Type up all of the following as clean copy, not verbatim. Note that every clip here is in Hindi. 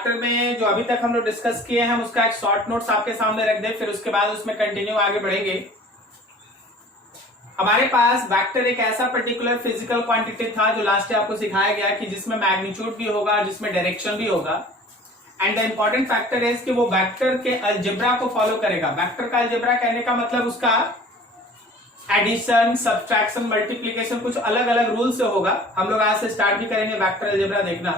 चैप्टर में जो अभी तक हम लोग डिस्कस किए हैं उसका एक शॉर्ट नोट्स आपके सामने रख दे, फिर उसके बाद उसमें कंटिन्यू आगे बढ़ेंगे। हमारे पास वेक्टर एक ऐसा पर्टिकुलर फिजिकल क्वांटिटी था जो लास्ट आपको सिखाया गया कि जिसमें मैग्नीट्यूड भी होगा, जिसमें डायरेक्शन भी होगा। And the important factor is कि वो वेक्टर के अलजेब्रा को फॉलो करेगा। वेक्टर का अलजेब्रा कहने का मतलब उसका एडिशन, सब्ट्रैक्शन, मल्टीप्लीकेशन कुछ अलग अलग रूल से होगा। हम लोग आज से स्टार्ट भी करेंगे वेक्टर अलजेब्रा देखना।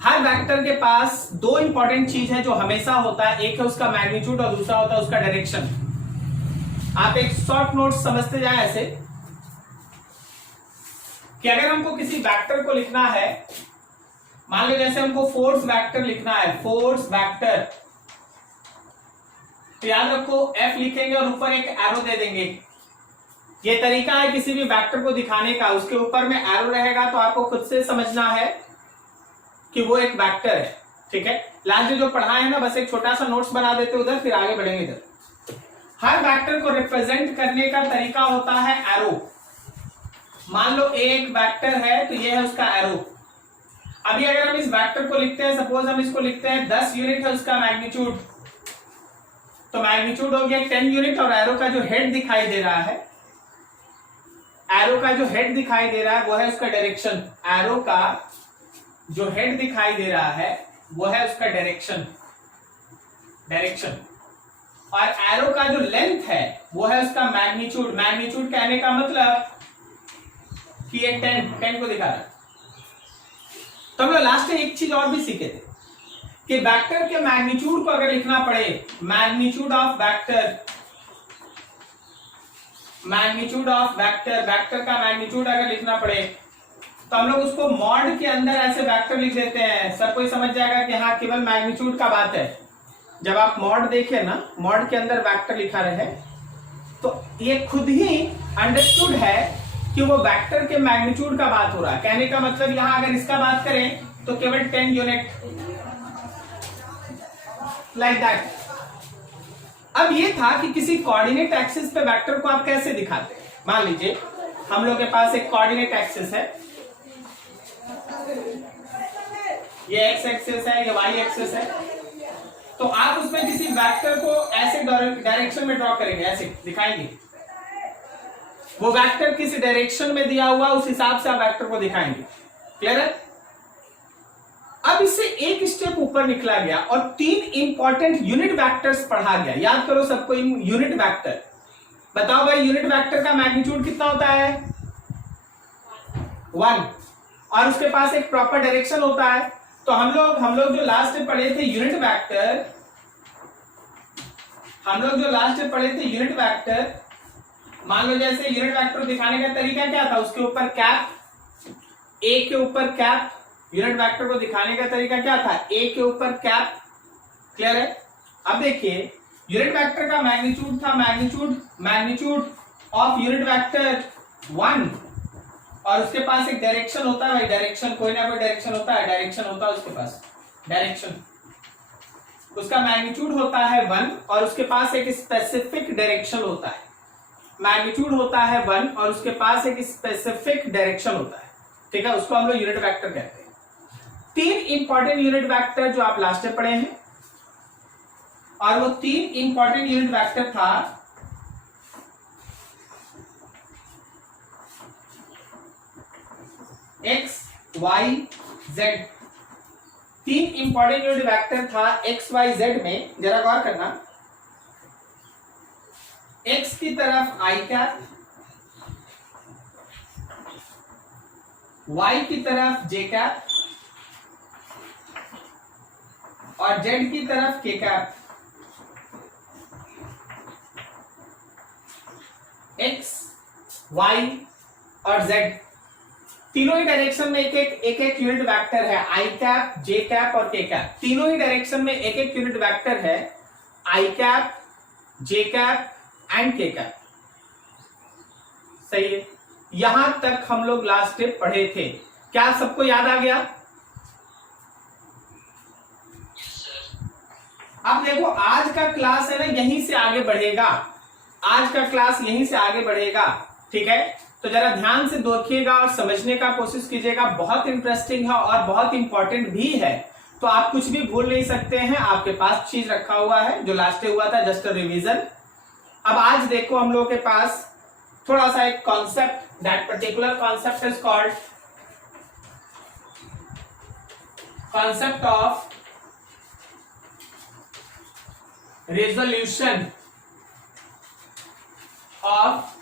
हर वेक्टर के पास दो इंपॉर्टेंट चीज है जो हमेशा होता है, एक है उसका मैग्नीट्यूड और दूसरा होता है उसका डायरेक्शन। आप एक शॉर्ट नोट समझते जाएं ऐसे कि अगर हमको किसी वेक्टर को लिखना है, मान लो जैसे हमको फोर्स वेक्टर लिखना है, फोर्स वेक्टर, तो याद रखो F लिखेंगे और ऊपर एक एरो दे देंगे। ये तरीका है किसी भी वेक्टर को दिखाने का, उसके ऊपर में एरो रहेगा तो आपको खुद से समझना है कि वो एक वेक्टर है। ठीक है, लास्ट जो पढ़ाए है ना, बस एक छोटा सा नोट्स बना देते उधर, फिर आगे बढ़ेंगे इधर। हर वेक्टर को रिप्रेजेंट करने का तरीका होता है एरो। मान लो एक वेक्टर है तो ये है उसका एरो। अभी अगर हम इस वेक्टर को लिखते हैं, सपोज हम इसको लिखते हैं 10 यूनिट है उसका मैग्नीट्यूड, तो मैग्नीट्यूड हो गया 10 यूनिट। और एरो का जो हेड दिखाई दे रहा है, एरो का जो हेड दिखाई दे रहा है वो है उसका डायरेक्शन। एरो का जो हेड दिखाई दे रहा है वो है उसका डायरेक्शन, डायरेक्शन। और एरो का जो लेंथ है वो है उसका मैग्नीट्यूड। मैग्नीट्यूड कहने का मतलब कि ये 10 को दिखा रहा है। तो हम लोग लास्ट में एक चीज और भी सीखे थे कि वेक्टर के मैग्नीट्यूड को अगर लिखना पड़े, magnitude of vector, magnitude of vector, vector का मैग्नीट्यूड अगर लिखना पड़े तो हम लोग उसको मॉड के अंदर ऐसे वेक्टर लिख देते हैं। सब कोई समझ जाएगा कि हाँ केवल मैग्नीट्यूड का बात है। जब आप मॉड देखें ना, मॉड के अंदर वेक्टर लिखा रहे तो ये खुद ही अंडरस्टूड है कि वो वेक्टर के मैग्नीट्यूड का बात हो रहा है। कहने का मतलब यहां अगर इसका बात करें तो केवल 10 यूनिट, लाइक दैट। अब ये था कि किसी कोऑर्डिनेट एक्सिस पे वेक्टर को आप कैसे दिखाते हैं। मान लीजिए हम लोग के पास एक कोऑर्डिनेट एक्सिस है, ये एक्स एक्सिस है, ये वाई एक्सिस है। तो आप उसमें किसी वेक्टर को ऐसे डायरेक्शन में ड्रॉ करेंगे, ऐसे दिखाएंगे। वो वेक्टर किसी डायरेक्शन में दिया हुआ उस हिसाब से आप वेक्टर को दिखाएंगे। क्लियर है? अब इससे एक स्टेप ऊपर निकला गया और 3 इंपॉर्टेंट यूनिट वेक्टर्स पढ़ा गया। याद करो सबको यूनिट वेक्टर। बताओ भाई यूनिट वेक्टर का मैग्नीट्यूड कितना होता है? 1। और उसके पास एक प्रॉपर डायरेक्शन होता है। तो हम लोग जो लास्ट में पढ़े थे यूनिट वेक्टर, मान लो जैसे यूनिट वेक्टर दिखाने का तरीका क्या था, उसके ऊपर कैप, ए के ऊपर कैप। यूनिट वेक्टर को दिखाने का तरीका क्या था? ए के ऊपर कैप। क्लियर है? अब देखिए यूनिट वेक्टर का मैग्नीट्यूड था, मैग्नीट्यूड ऑफ यूनिट वेक्टर 1। और उसके पास एक डायरेक्शन होता है भाई, डायरेक्शन, कोई ना कोई डायरेक्शन होता है, डायरेक्शन होता है उसके पास, डायरेक्शन। उसका मैग्नीट्यूड होता है 1 और उसके पास एक स्पेसिफिक डायरेक्शन होता है। मैग्नीट्यूड होता है 1 और उसके पास एक स्पेसिफिक डायरेक्शन होता है। ठीक है, उसको हम लोग यूनिट वेक्टर कहते हैं। 3 इंपॉर्टेंट यूनिट वेक्टर जो आप लास्ट में पढ़े हैं, और वो 3 इंपॉर्टेंट यूनिट वेक्टर था x, y, z. 3 important unit vector था एक्स, वाई, जेड में। जरा गौर करना, एक्स की तरफ आई कैप, वाई की तरफ जे कैप और जेड की तरफ के कैप। एक्स, वाई और जेड तीनों ही डायरेक्शन में एक एक यूनिट वेक्टर है। आई कैप, जे कैप और के कैप, तीनों ही डायरेक्शन में एक एक यूनिट वेक्टर है। आई कैप, जे कैप एंड के कैप। सही है? यहां तक हम लोग लास्ट स्टेप पढ़े थे। क्या सबको याद आ गया? अब देखो आज का क्लास है ना, यहीं से आगे बढ़ेगा। आज का क्लास यहीं से आगे बढ़ेगा। ठीक है, तो जरा ध्यान से देखिएगा और समझने का कोशिश कीजिएगा, बहुत इंटरेस्टिंग है और बहुत इंपॉर्टेंट भी है। तो आप कुछ भी भूल नहीं सकते हैं, आपके पास चीज रखा हुआ है जो लास्ट हुआ था, जस्ट रिवीजन। अब आज देखो हम लोग के पास थोड़ा सा एक concept, that particular concept is called concept of resolution of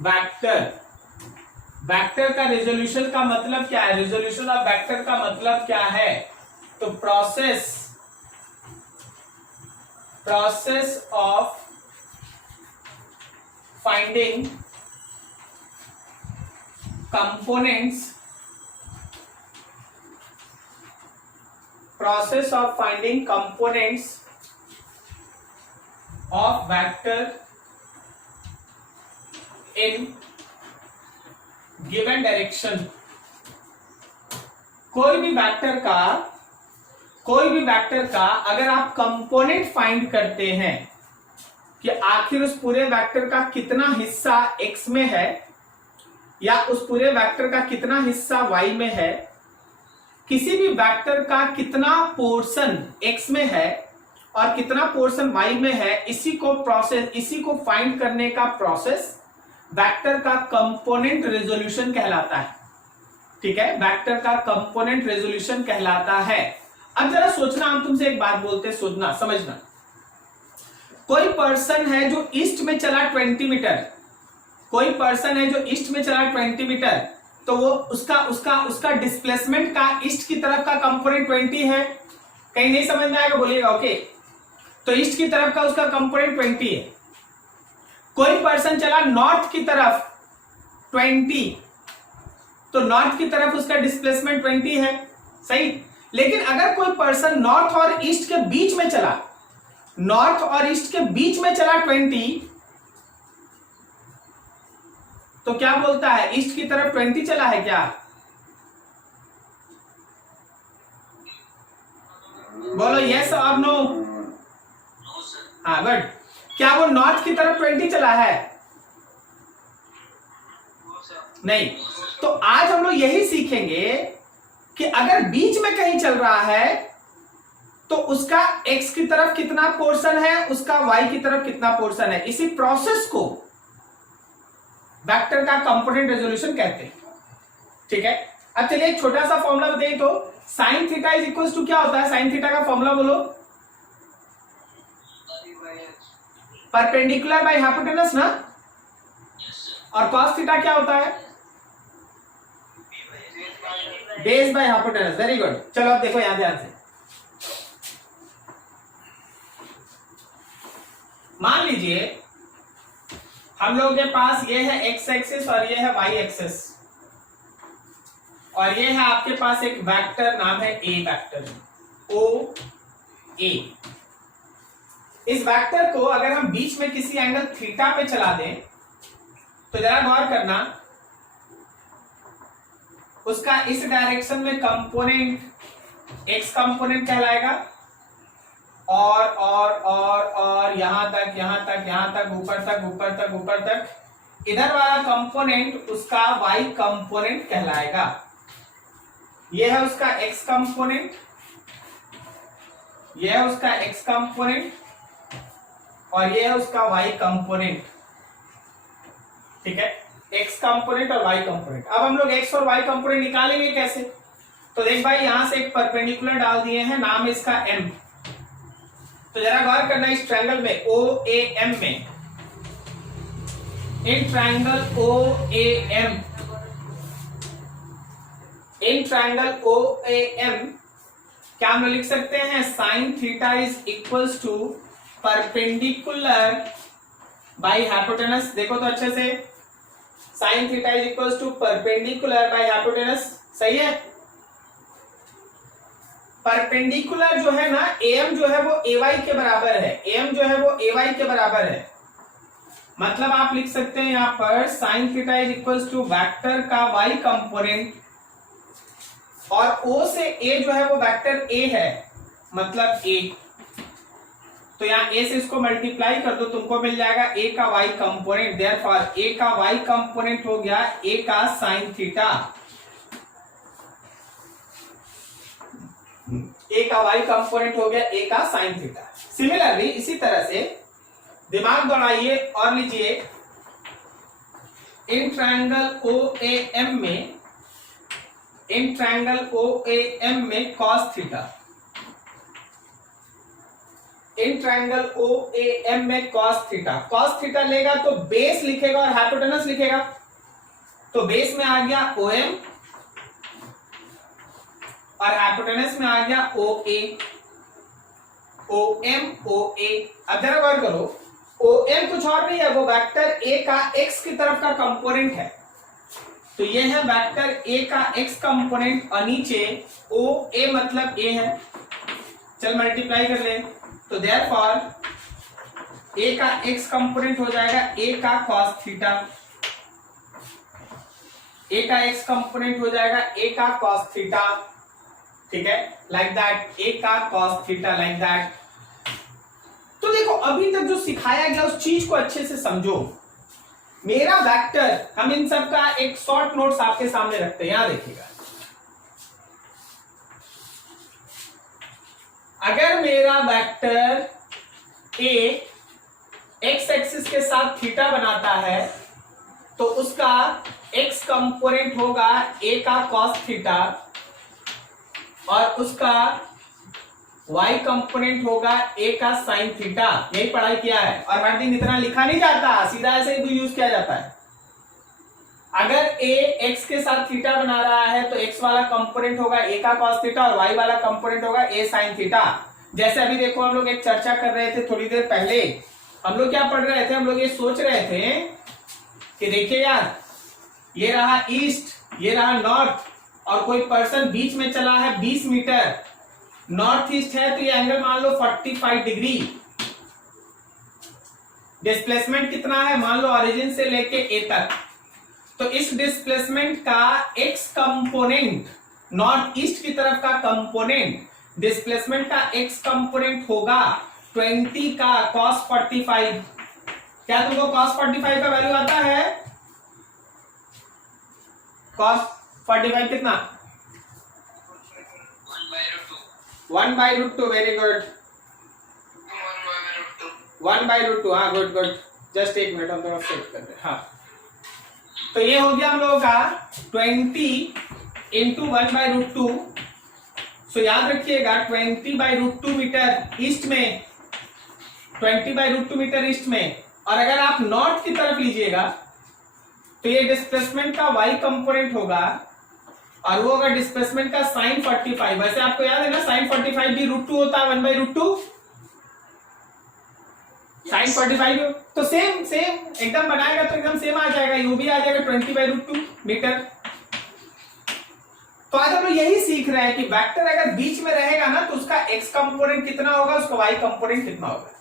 vector. Vector का रेजोल्यूशन का मतलब क्या है? रेजोल्यूशन ऑफ वेक्टर का मतलब क्या है? तो process of finding components, process of finding components of vector in given direction. कोई भी वेक्टर का अगर आप कंपोनेंट फाइंड करते हैं कि आखिर उस पूरे वेक्टर का कितना हिस्सा x में है या उस पूरे वेक्टर का कितना हिस्सा y में है, किसी भी वेक्टर का कितना पोर्शन x में है और कितना पोर्शन y में है, इसी को फाइंड करने का प्रोसेस वेक्टर का कंपोनेंट रेजोल्यूशन कहलाता है। ठीक है, वेक्टर का कंपोनेंट रेजोल्यूशन कहलाता है। अब जरा सोचना, हम तुमसे एक बात बोलते हैं, सोचना समझना। कोई पर्सन है जो ईस्ट में चला 20 मीटर, कोई पर्सन है जो ईस्ट में चला 20 मीटर, तो वो उसका डिस्प्लेसमेंट का ईस्ट की तरफ का कंपोनेंट 20 है। कहीं नहीं समझ में आएगा बोलिएगा, ओके। तो ईस्ट की तरफ का उसका कंपोनेंट 20 है। कोई पर्सन चला नॉर्थ की तरफ 20, तो नॉर्थ की तरफ उसका डिस्प्लेसमेंट 20 है, सही। लेकिन अगर कोई पर्सन नॉर्थ और ईस्ट के बीच में चला, नॉर्थ और ईस्ट के बीच में चला 20, तो क्या बोलता है? ईस्ट की तरफ 20 चला है क्या? बोलो यस और नो। हाँ गुड। क्या वो नॉर्थ की तरफ 20 चला है? नहीं। तो आज हम लोग यही सीखेंगे कि अगर बीच में कहीं चल रहा है तो उसका x की तरफ कितना पोर्शन है, उसका y की तरफ कितना पोर्शन है। इसी प्रोसेस को वेक्टर का कंपोनेंट रेजोल्यूशन कहते हैं। ठीक है, अब चलिए एक छोटा सा फॉर्मूला बताइए। तो sine theta is equal to क्या होता है? साइन थीटा का फॉर्मूला बोलो। परपेंडिकुलर बाय हाइपोटेनस ना। और कॉस थीटा क्या होता है? Base by hypotenuse. Very good. चलो अब देखो यहां ध्यान से, मान लीजिए हम लोगों के पास ये है x एक्सिस और ये है y एक्सिस, और ये है आपके पास एक वेक्टर, नाम है a वेक्टर, o a। इस वेक्टर को अगर हम बीच में किसी एंगल थीटा पे चला दें तो जरा गौर करना, उसका इस डायरेक्शन में कंपोनेंट x कंपोनेंट कहलाएगा, और यहां तक ऊपर तक इधर वाला कंपोनेंट उसका y कंपोनेंट कहलाएगा। यह है उसका x कंपोनेंट, यह है उसका x कंपोनेंट, और यह है उसका y कंपोनेंट। ठीक है, x कंपोनेंट और y कंपोनेंट। अब हम लोग x और y कंपोनेंट निकालेंगे कैसे? तो देख भाई, यहां से एक परपेंडिकुलर डाल दिए हैं, नाम है इसका m। तो जरा गौर करना, इस ट्रायंगल में OAM में, इन ट्रायंगल OAM क्या हम लिख सकते हैं? Sine theta is equals to perpendicular by hypotenuse. देखो तो अच्छे से, sine theta is equals to perpendicular by hypotenuse. सही है। परपेंडिकुलर जो है ना, AM जो है वो AY के बराबर है, AM जो है वो AY के बराबर है। मतलब आप लिख सकते हैं यहां पर sine theta is equals to vector का y कंपोनेंट, और O से A जो है वो वेक्टर A है, मतलब A। तो यहाँ a से इसको मल्टीप्लाई कर दो, तुमको मिल जाएगा a का y कंपोनेंट। देयरफॉर a का y कंपोनेंट हो गया a का साइन थीटा। a का y कंपोनेंट हो गया a का साइन थीटा। सिमिलरली इसी तरह से दिमाग दौड़ाइए और लीजिए इन ट्रायंगल OAM में cos theta, in triangle OAM में cos थीटा लेगा तो बेस लिखेगा और हाइपोटेनस लिखेगा। तो बेस में आ गया OM और हाइपोटेनस में आ गया OA, OM OA। अब जरा गौर करो, OM कुछ और नहीं है, वो वेक्टर A का x की तरफ का कंपोनेंट है। तो ये है वेक्टर A का x कंपोनेंट और नीचे OA मतलब A है। चल मल्टीप्लाई कर ले, तो देयरफॉर A का x कंपोनेंट हो जाएगा A का cos थीटा, A का x कंपोनेंट हो जाएगा A का cos थीटा। ठीक है, लाइक दैट, A का cos थीटा लाइक दैट। तो देखो अभी तक जो सिखाया गया उस चीज को अच्छे से समझो। मेरा वेक्टर, हम इन सब का एक शॉर्ट नोट्स आपके सामने रखते हैं, यहां देखिएगा। अगर मेरा वेक्टर A x एक्सिस के साथ थीटा बनाता है तो उसका x कंपोनेंट होगा A का cos थीटा और उसका y कंपोनेंट होगा A का साइन थीटा। यही पढ़ाई किया है और हर दिन इतना लिखा नहीं जाता, सीधा ऐसे ही तो यूज किया जाता है। अगर A x के साथ थीटा बना रहा है तो x वाला कंपोनेंट होगा A का cos थीटा और y वाला कंपोनेंट होगा A साइन थीटा। जैसे अभी देखो हम लोग एक चर्चा कर रहे थे थोड़ी देर पहले, हम लोग क्या पढ़ रहे थे, हम लोग ये सोच रहे थे कि देखिए यार, ये रहा ईस्ट, ये रहा नॉर्थ और कोई पर्सन बीच में चला है 20 मीटर, नॉर्थ ईस्ट है तो ये एंगल मान लो 45 डिग्री। डिस्प्लेसमेंट कितना है, मान लो ओरिजिन से लेके ए तक, तो इस डिस्प्लेसमेंट का x कंपोनेंट, नॉर्थ ईस्ट की तरफ का कंपोनेंट, डिस्प्लेसमेंट का x कंपोनेंट होगा 20 का cos 45। क्या तुमको cos 45 का वैल्यू आता है? cos 45 कितना? 1/√2। Very good, 1/√2। हाँ गुड गुड, जस्ट एक मिनट हम थोड़ा सेट कर दे। हाँ, तो ये हो गया हम लोगों का 20 इंटू 1/√2। सो याद रखिएगा 20/√2 मीटर ईस्ट में, 20/√2 मीटर ईस्ट में। और अगर आप नॉर्थ की तरफ लीजिएगा तो ये डिस्प्लेसमेंट का y कंपोनेंट होगा और वो होगा डिस्प्लेसमेंट का साइन 45। वैसे आपको याद है ना, साइन 45 भी √2 होता है 1/√2। साइन 45 तो सेम एकदम बनाएगा तो एकदम सेम आ जाएगा, यू भी आ जाएगा 20/√2 मीटर। तो आज हम लोग यही सीख रहे हैं कि वेक्टर अगर बीच में रहेगा ना तो उसका x कंपोनेंट कितना होगा, उसका y कंपोनेंट कितना होगा।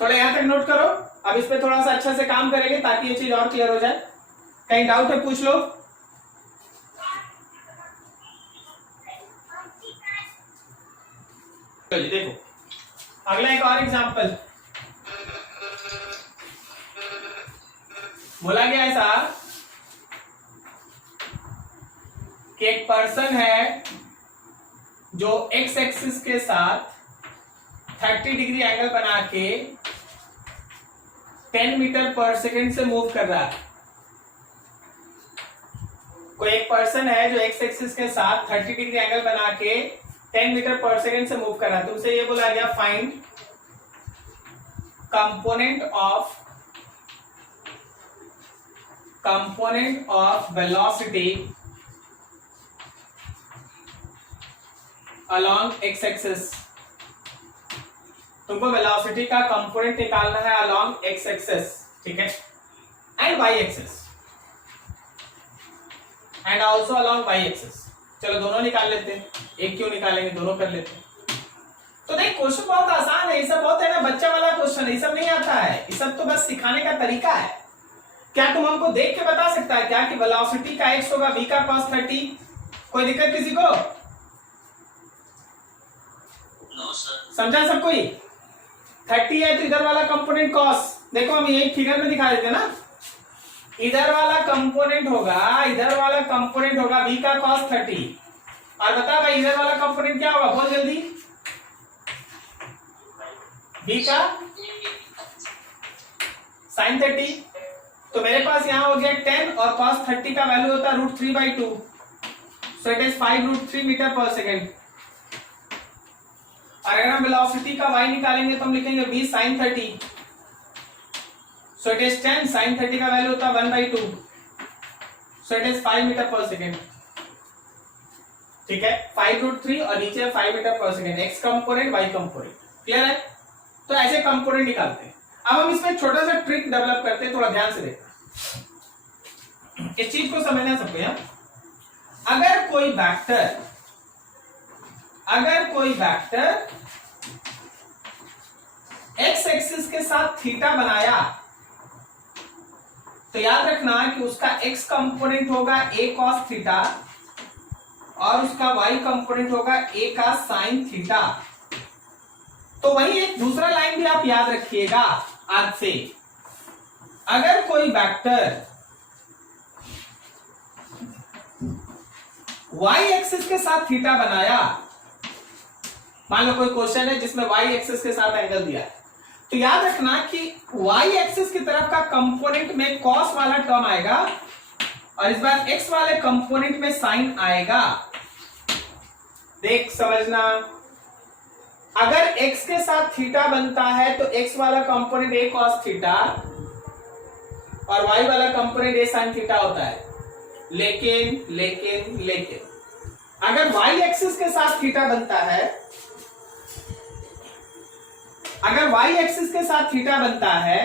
थोड़ा यहां तक नोट करो, अब इस पे थोड़ा सा अच्छा से काम करेंगे ताकि ये चीज और क्लियर हो जाए। कहीं डाउट है पूछ लो। चलिए देखो अगला एक और एग्जांपल बोला गया ऐसा कि एक पर्सन है जो x एक्सिस के साथ 30 डिग्री एंगल बना के 10 मीटर पर सेकेंड से मूव कर रहा है। कोई एक पर्सन है जो x एक्सिस के साथ 30 डिग्री एंगल बना के 10 मीटर पर सेकेंड से मूव कर रहा है। तुमसे ये बोला गया find component of velocity along x axis. तुमको वेलोसिटी का कंपोनेंट निकालना है अलोंग x एक्सिस, ठीक है, and y axis and also along y axis. चलो दोनों निकाल लेते हैं, एक क्यों निकालेंगे, दोनों कर लेते हैं। तो देख क्वेश्चन बहुत आसान है, ये सब बहुत है ना बच्चा वाला क्वेश्चन है, ये सब नहीं आता है, ये सब तो बस सिखाने का तरीका है। क्या तुम हमको देख के बता सकता है क्या कि वेलोसिटी का x होगा v का cos 30? कोई दिक्कत किसी को? No, sir. समझा सब कोई? 30 है तो इधर वाला कंपोनेंट कॉस, देखो हम यही फिगर में दिखा देते हैं ना, इधर वाला कंपोनेंट होगा v का कॉस 30, और बता भाई इधर वाला कंपोनेंट क्या होगा, बहुत जल्दी, v का साइन 30। तो मेरे पास यहां हो गया 10 और cos 30 का वैल्यू होता है √3/2, सो इट इज 5√3 मीटर पर सेकेंड। और अगर हम वेलोसिटी का y निकालेंगे तो हम लिखेंगे v sin 30, so it is 10 sin 30 का वैल्यू होता है 1/2, सो इट इज 5 मीटर पर सेकेंड। ठीक है, 5√3 और नीचे 5 मीटर पर second, x component y component, clear है। तो ऐसे कंपोनेंट निकालते हैं। अब हम इसमें छोटा सा ट्रिक डेवलप करते हैं, थोड़ा ध्यान से देखना, इस चीज को समझना सबको। यहाँ अगर कोई वेक्टर x एक्सिस के साथ थीटा बनाया तो याद रखना कि उसका x कंपोनेंट होगा a cos थीटा और उसका y कंपोनेंट होगा a का साइन थीटा। तो वही एक दूसरा लाइन भी आप याद रखिएगा आज से, अगर कोई वेक्टर y एक्सिस के साथ थीटा बनाया, मान लो कोई क्वेश्चन है जिसमें y एक्सिस के साथ एंगल दिया है, तो याद रखना कि y एक्सिस की तरफ का कंपोनेंट में cos वाला टर्म आएगा और इस बार x वाले कंपोनेंट में साइन आएगा। देख समझना, अगर x के साथ थीटा बनता है तो x वाला कंपोनेंट a cos थीटा और y वाला कंपोनेंट a sin थीटा होता है। लेकिन अगर y एक्सिस के साथ थीटा बनता है, अगर y एक्सिस के साथ थीटा बनता है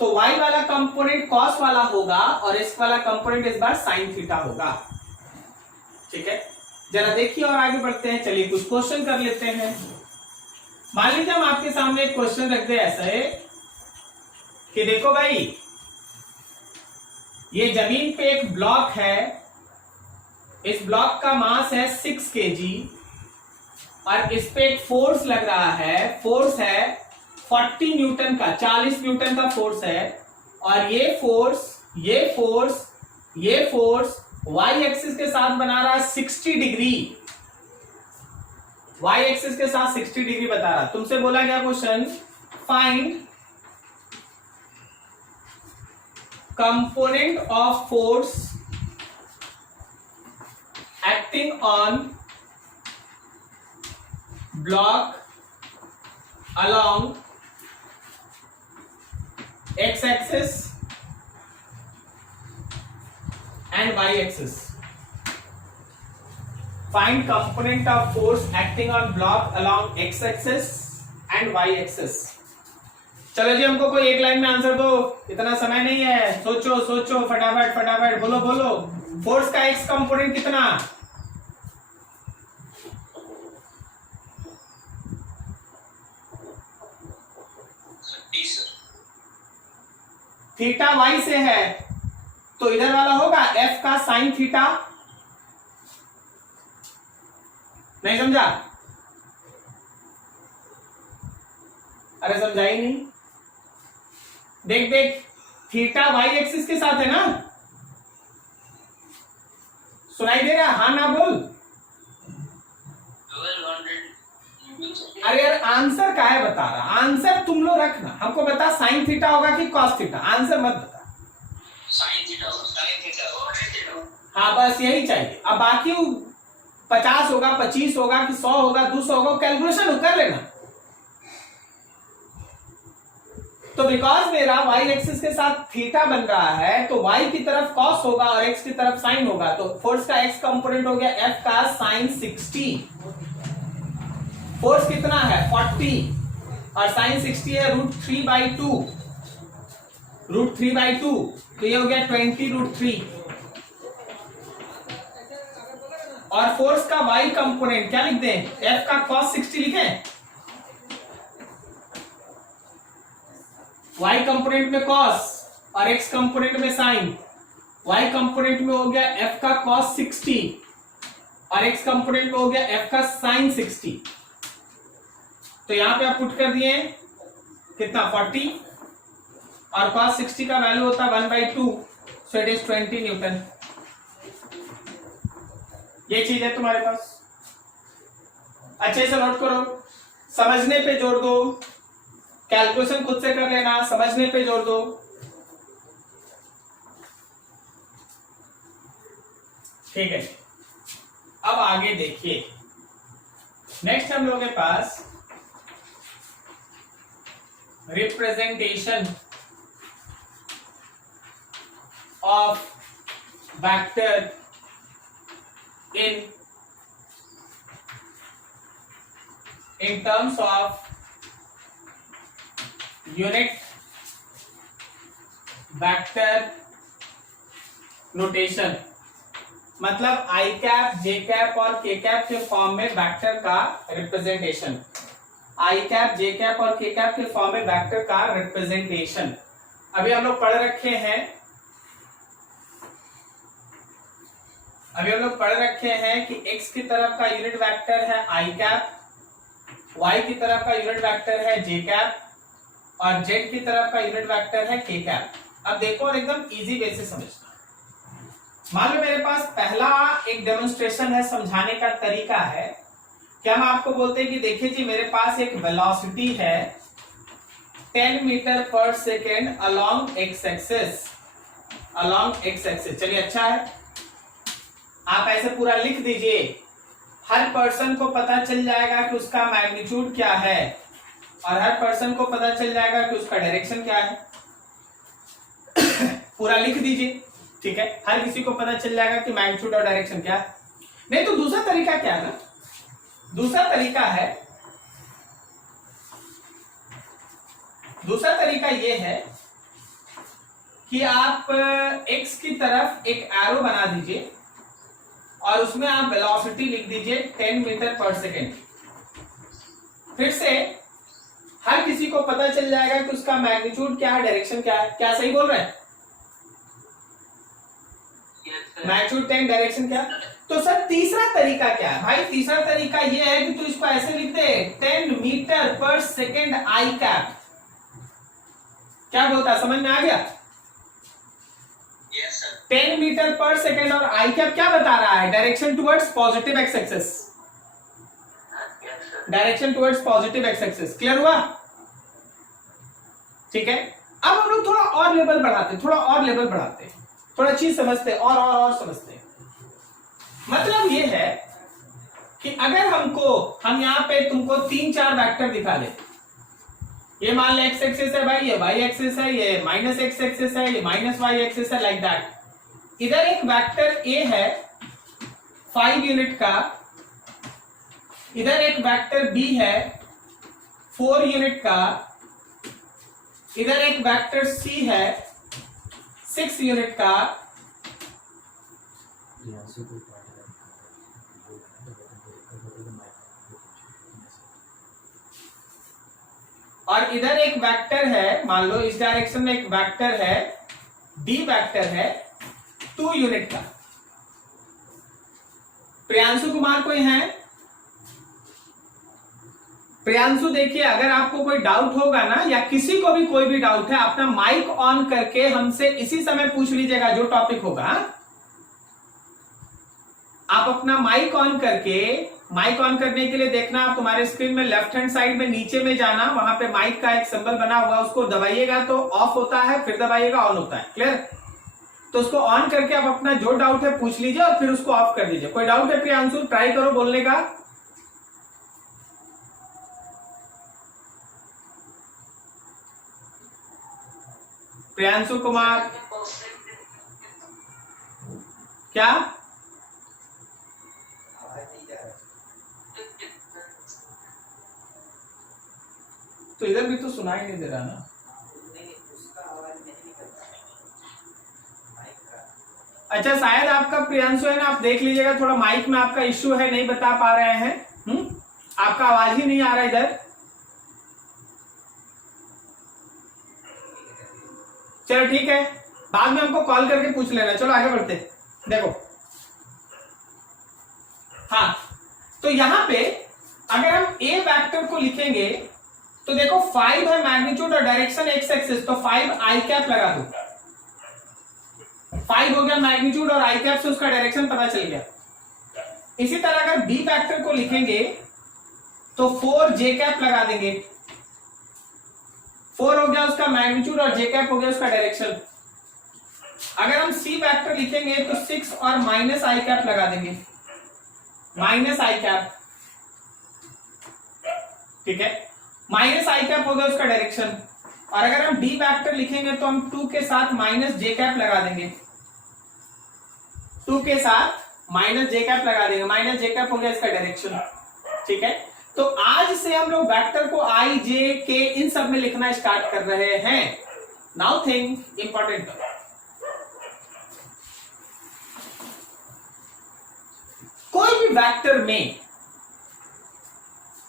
तो y वाला कंपोनेंट cos वाला होगा और x वाला कंपोनेंट इस बार sin थीटा होगा। ठीक है, जरा देखिए और आगे बढ़ते हैं। चलिए कुछ क्वेश्चन कर लेते हैं। मान लीजिए हम आपके सामने एक क्वेश्चन रख दे ऐसा है कि देखो भाई, ये जमीन पे एक ब्लॉक है, इस ब्लॉक का मास है 6 kg और इस पे एक फोर्स लग रहा है, फोर्स है 40 न्यूटन का, 40 न्यूटन का फोर्स है, और ये फोर्स y एक्सिस के साथ बना रहा है 60 डिग्री, y एक्सिस के साथ 60 डिग्री बता रहा। तुमसे बोला गया question, find component of force acting on block along x axis and y axis. Find component of force acting on block along x axis and y axis. चलो जी, हमको कोई एक लाइन में आंसर दो, इतना समय नहीं है, सोचो फटाफट बोलो। फोर्स का x कंपोनेंट कितना? थीटा y से है तो इधर वाला होगा f का साइन थीटा। नहीं समझा? अरे समझा ही नहीं। देख थीटा y एक्सिस के साथ है ना, सुनाई दे रहा? हाँ ना बोल। अरे यार आंसर का है बता रहा, आंसर तुम लोग रखना, हमको बता साइन थीटा होगा कि कॉस थीटा, आंसर मत बता। साइन थीटा होगा। हाँ बस यही चाहिए, अब बाकी 50 होगा, 25 होगा कि 100 होगा, 200 होगा, कैलकुलेशन कर लेना। तो बिकॉज मेरा y एक्सिस के साथ थीटा बन रहा है तो y की तरफ cos होगा और x की तरफ साइन होगा, तो फोर्स का x कंपोनेंट हो गया f का साइन 60। फोर्स कितना है 40 और साइन 60 है √3/2, तो ये हो गया 20√3। और फोर्स का y कंपोनेंट क्या लिख दें? f का cos 60 लिखें, y कंपोनेंट में cos और x कंपोनेंट में साइन। y कंपोनेंट में हो गया f का cos 60 और x कंपोनेंट में हो गया f का साइन 60। तो यहां पे आप पुट कर दिए कितना 40 और cos 60 का वैल्यू होता है 1/2, सो इट इज 20 न्यूटन। ये चीज है तुम्हारे पास, अच्छे से नोट करो, समझने पे जोर दो, कैलकुलेशन खुद से कर लेना, समझने पे जोर दो। ठीक है, अब आगे देखिए, नेक्स्ट हम लोगों के पास representation of vector in terms of unit vector notation, मतलब आई कैप, जे कैप और के कैप के फॉर्म में वेक्टर का रिप्रेजेंटेशन। आई कैप, जे कैप और के कैप के फॉर्म में वेक्टर का रिप्रेजेंटेशन अभी हम लोग पढ़ रखे हैं, कि x की तरफ का यूनिट वेक्टर है आई कैप, y की तरफ का यूनिट वेक्टर है जे कैप और z की तरफ का यूनिट वेक्टर है के कैप। अब देखो और एकदम इजी वे से समझना। मान लो मेरे पास पहला एक डेमोन्स्ट्रेशन है, समझाने का तरीका है। क्या हम आपको बोलते हैं कि देखिए जी, मेरे पास एक वेलोसिटी है 10 मीटर पर सेकेंड अलोंग एक्स एक्सिस, चलिए अच्छा है, आप ऐसे पूरा लिख दीजिए, हर पर्सन को पता चल जाएगा कि उसका मैग्नीट्यूड क्या है और हर पर्सन को पता चल जाएगा कि उसका डायरेक्शन क्या है। पूरा लिख दीजिए, ठीक है, हर किसी को पता चल जाएगा कि मैग्नीट्यूड और डायरेक्शन क्या है। नहीं तो दूसरा तरीका क्या है ना, दूसरा तरीका ये है कि आप x की तरफ एक एरो बना दीजिए और उसमें आप वेलोसिटी लिख दीजिए 10 मीटर पर सेकेंड। फिर से हर किसी को पता चल जाएगा कि उसका मैग्नीट्यूड क्या है, डायरेक्शन क्या है। क्या सही बोल रहे हैं? मैग्नीट्यूड 10, डायरेक्शन क्या। तो सर तीसरा तरीका क्या है भाई? तीसरा तरीका यह है कि तू इसको ऐसे लिख दे 10 मीटर पर सेकेंड आई कैप। क्या बोलता है, समझ में आ गया? 10 मीटर पर सेकेंड और आई कैप क्या बता रहा है? Direction towards positive x axis, direction towards positive x axis. Clear हुआ? ठीक है, अब हम लोग थोड़ा और लेवल बढ़ाते, थोड़ा चीज समझते और समझते। मतलब ये है कि अगर हम यहाँ पे तुमको 3-4 वेक्टर दिखा दे, ये मान ले एक्स एक्सिस है भाई, ये वाई एक्सिस है, ये माइनस एक्स एक्सिस है, ये माइनस वाई एक्सिस है, लाइक दैट। इधर एक वेक्टर ए है 5 यूनिट का, इधर एक वेक्टर बी है 4 यूनिट का, इधर एक वेक्टर सी है 6 यूनिट का, और इधर एक वेक्टर है, मान लो इस डायरेक्शन में एक वेक्टर है, डी वेक्टर है 2 यूनिट का। प्रियांशु कुमार कोई है? प्रियांशु देखिए, अगर आपको कोई डाउट होगा ना, या किसी को भी कोई भी डाउट है, अपना माइक ऑन करके हमसे इसी समय पूछ लीजिएगा जो टॉपिक होगा। आप अपना माइक ऑन करने के लिए देखना, आप तुम्हारे स्क्रीन में लेफ्ट हैंड साइड में नीचे में जाना, वहां पे माइक का एक सिंबल बना हुआ, उसको दबाइएगा तो ऑफ होता है, फिर दबाइएगा ऑन होता है। क्लियर? तो उसको ऑन करके आप अपना जो डाउट है पूछ लीजिए और फिर उसको ऑफ कर दीजिए। कोई डाउट है प्रियांशु? ट्राई करो बोलने का। प्रियांशु कुमार क्या? तो इधर भी तो सुनाई नहीं दे रहा ना। अच्छा, शायद आपका प्रियांशु है ना, आप देख लीजिएगा, थोड़ा माइक में आपका इश्यू है, नहीं बता पा रहे हैं। आपका आवाज ही नहीं आ रहा इधर। चलो ठीक है, बाद में हमको कॉल करके पूछ लेना। चलो आगे बढ़ते। देखो, हाँ, तो यहां पे अगर हम ए वेक्टर को लिखेंगे तो देखो 5 है मैग्नीट्यूड और डायरेक्शन एक्स एक्सिस, तो 5 आई कैप लगा दो। 5 हो गया मैग्नीट्यूड और आई कैप से उसका डायरेक्शन पता चल गया। इसी तरह अगर बी फैक्टर को लिखेंगे तो 4 जे कैप लगा देंगे। 4 हो गया उसका मैग्नीट्यूड और जे कैप हो गया उसका डायरेक्शन। अगर हम सी फैक्टर लिखेंगे तो 6 और माइनस आई कैप लगा देंगे, माइनस आई कैप, ठीक है, माइनस आई कैप हो गया उसका डायरेक्शन। और अगर हम डी फैक्टर लिखेंगे तो हम 2 के साथ माइनस जे कैप लगा देंगे, 2 के साथ माइनस जे कैप लगा देंगे, माइनस जे कैप हो गया इसका डायरेक्शन, ठीक है। तो आज से हम लोग वेक्टर को आई जे के इन सब में लिखना स्टार्ट कर रहे हैं। नाउ थिंक इंपॉर्टेंट, कोई भी वेक्टर में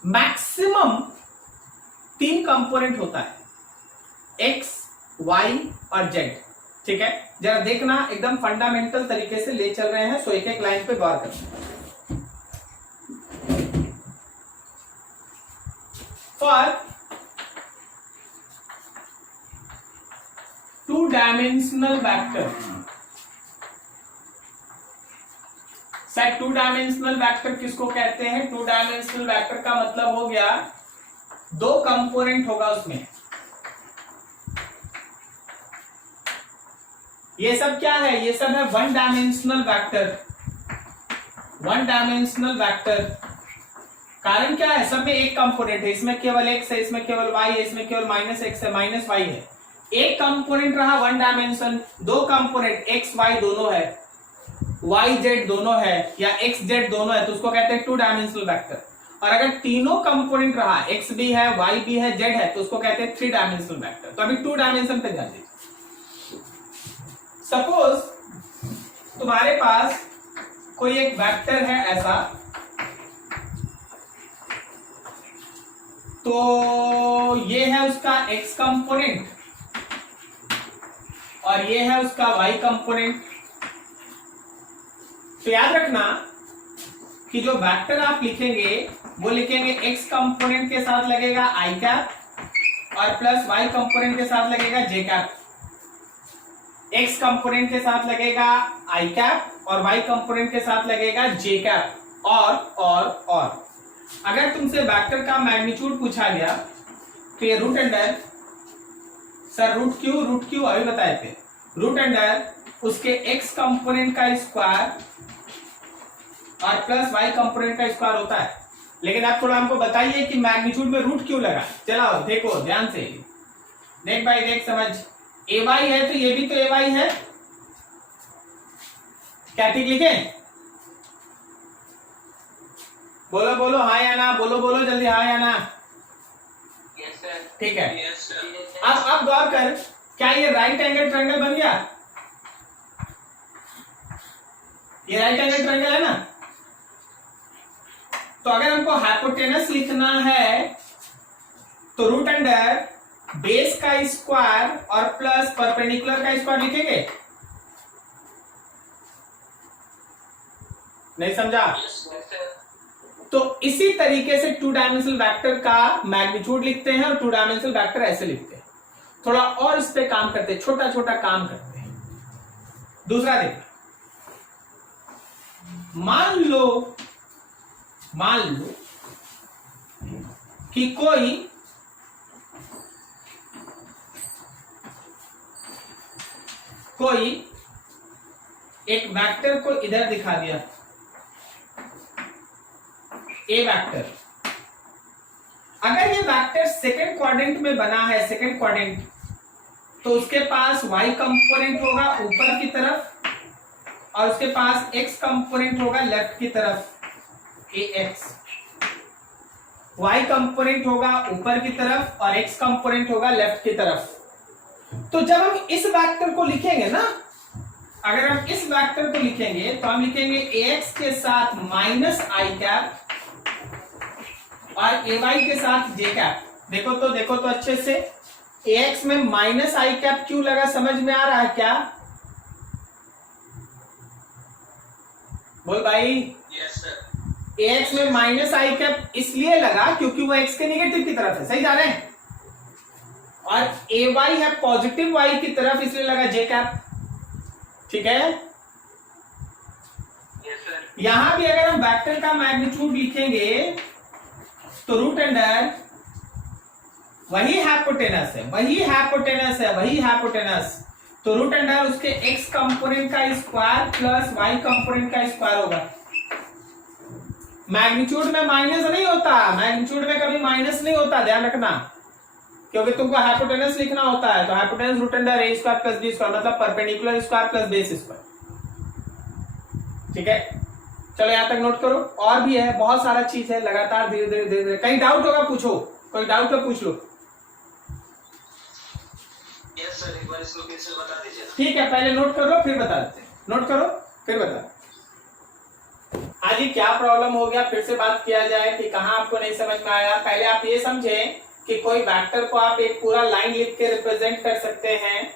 मैक्सिमम 3 कंपोनेंट होता है, एक्स, वाई और जेड, ठीक है। जरा देखना, एकदम फंडामेंटल तरीके से ले चल रहे हैं, सो एक एक लाइन पे गौर करना। For 2 dimensional vector, sir 2 dimensional vector किसको कहते हैं? 2 डायमेंशनल वेक्टर का मतलब हो गया 2 कंपोनेंट होगा उसमें। ये सब क्या है? ये सब है 1 डायमेंशनल वेक्टर, 1 डायमेंशनल वेक्टर। कारण क्या है? सब में एक कंपोनेंट है, इसमें केवल एक्स है, इसमें केवल वाई है, इसमें केवल माइनस एक्स है, माइनस वाई है। एक कंपोनेंट रहा 1 डायमेंशन, 2 कंपोनेंट एक्स वाई दोनों है, वाई जेड दोनों है, या एक्स जेड दोनों है, तो उसको कहते हैं 2 डायमेंशनल वेक्टर। और अगर तीनों कंपोनेंट रहा, एक्स भी है, वाई भी है, जेड है, तो उसको कहते हैं 3 डायमेंशनल वेक्टर। तो अभी 2 डायमेंशन पे ध्यान दीजिए। सपोज तुम्हारे पास कोई एक वेक्टर है ऐसा, तो ये है उसका x कंपोनेंट और ये है उसका y कंपोनेंट। तो याद रखना कि जो वेक्टर आप लिखेंगे वो लिखेंगे x कंपोनेंट के साथ लगेगा i कैप और प्लस y कंपोनेंट के साथ लगेगा j कैप। x कंपोनेंट के साथ लगेगा i कैप और y कंपोनेंट के साथ लगेगा j कैप। और अगर तुमसे वेक्टर का मैग्नीट्यूड पूछा गया तो ये रूट अंडर, सर रूट क्यू अभी बताए थे, रूट अंडर उसके x कंपोनेंट का स्क्वायर और प्लस y कंपोनेंट का स्क्वायर होता है। लेकिन आप थोड़ा हमको बताइए कि मैग्नीट्यूड में रूट क्यों लगा। चलाओ देखो ध्यान से, देख भाई देख समझ, ए वाई है तो ये भी तो ए वाई है, क्या ठीक लिखे? बोलो बोलो हाँ या ना, बोलो बोलो जल्दी हाँ या ना। Yes sir. ठीक है, यस सर। अब गौर कर, क्या ये राइट एंगल ट्रायंगल बन गया? ये राइट एंगल ट्रायंगल है ना। तो अगर हमको हाइपोटेनस लिखना है तो रूट अंडर बेस का स्क्वायर और प्लस परपेंडिकुलर का स्क्वायर लिखेंगे। नहीं समझा? Yes sir. तो इसी तरीके से 2 डायमेंशनल वेक्टर का मैग्नीट्यूड लिखते हैं और 2 डायमेंशनल वेक्टर ऐसे लिखते हैं। थोड़ा और इस पे काम करते हैं, छोटा छोटा काम करते हैं। दूसरा देखो, मान लो कि कोई एक वेक्टर को इधर दिखा दिया, ए वेक्टर। अगर ये वेक्टर सेकंड क्वाड्रेंट में बना है, सेकंड क्वाड्रेंट, तो उसके पास y कंपोनेंट होगा ऊपर की तरफ और उसके पास x कंपोनेंट होगा लेफ्ट की तरफ, ax। y कंपोनेंट होगा ऊपर की तरफ और x कंपोनेंट होगा लेफ्ट की तरफ। तो जब हम इस वेक्टर को लिखेंगे ना, अगर हम इस वेक्टर को लिखेंगे तो हम लिखेंगे ax के साथ माइनस आई कैप और ay के साथ j कैप। देखो तो अच्छे से, ax में माइनस आई कैप क्यों लगा, समझ में आ रहा है क्या? बोल भाई। Yes sir. ax में माइनस आई कैप इसलिए लगा क्योंकि वो x के नेगेटिव की तरफ है, सही जा रहे हैं? और ए वाई है पॉजिटिव वाई की तरफ, इसलिए लगा जे कैप। ठीक है, यस सर, यहां भी अगर हम वेक्टर का मैग्नीट्यूड लिखेंगे तो रूट अंडर वही हाइपोटेनस है, तो रूट अंडर उसके एक्स कंपोनेंट का स्क्वायर प्लस वाई कंपोनेंट का स्क्वायर होगा। मैग्नीट्यूड में माइनस नहीं होता, मैग्नीट्यूड में कभी माइनस नहीं होता, ध्यान रखना, क्योंकि तुमको हाइपोटेनस लिखना होता है। तो हाइपोटेनस रूट अंडर ए स्क्वायर प्लस बी स्क्वायर, मतलब perpendicular square plus base square. ठीक है, चलो यहां तक नोट करो। और भी है, बहुत सारा चीज है, लगातार धीरे धीरे धीरे धीरे। कहीं डाउट होगा पूछो, कोई डाउट है पूछ लो। यस सर, एक बार इसको फिर से बता दीजिए। ठीक है, पहले नोट कर लो फिर बता देते हैं, नोट करो फिर बता। आज ये क्या प्रॉब्लम हो गया, फिर से बात किया जाए कि कहां आपको नहीं समझ में आया। पहले आप ये समझें कि कोई वेक्टर को आप एक पूरा लाइन लिख के रिप्रेजेंट कर सकते हैं,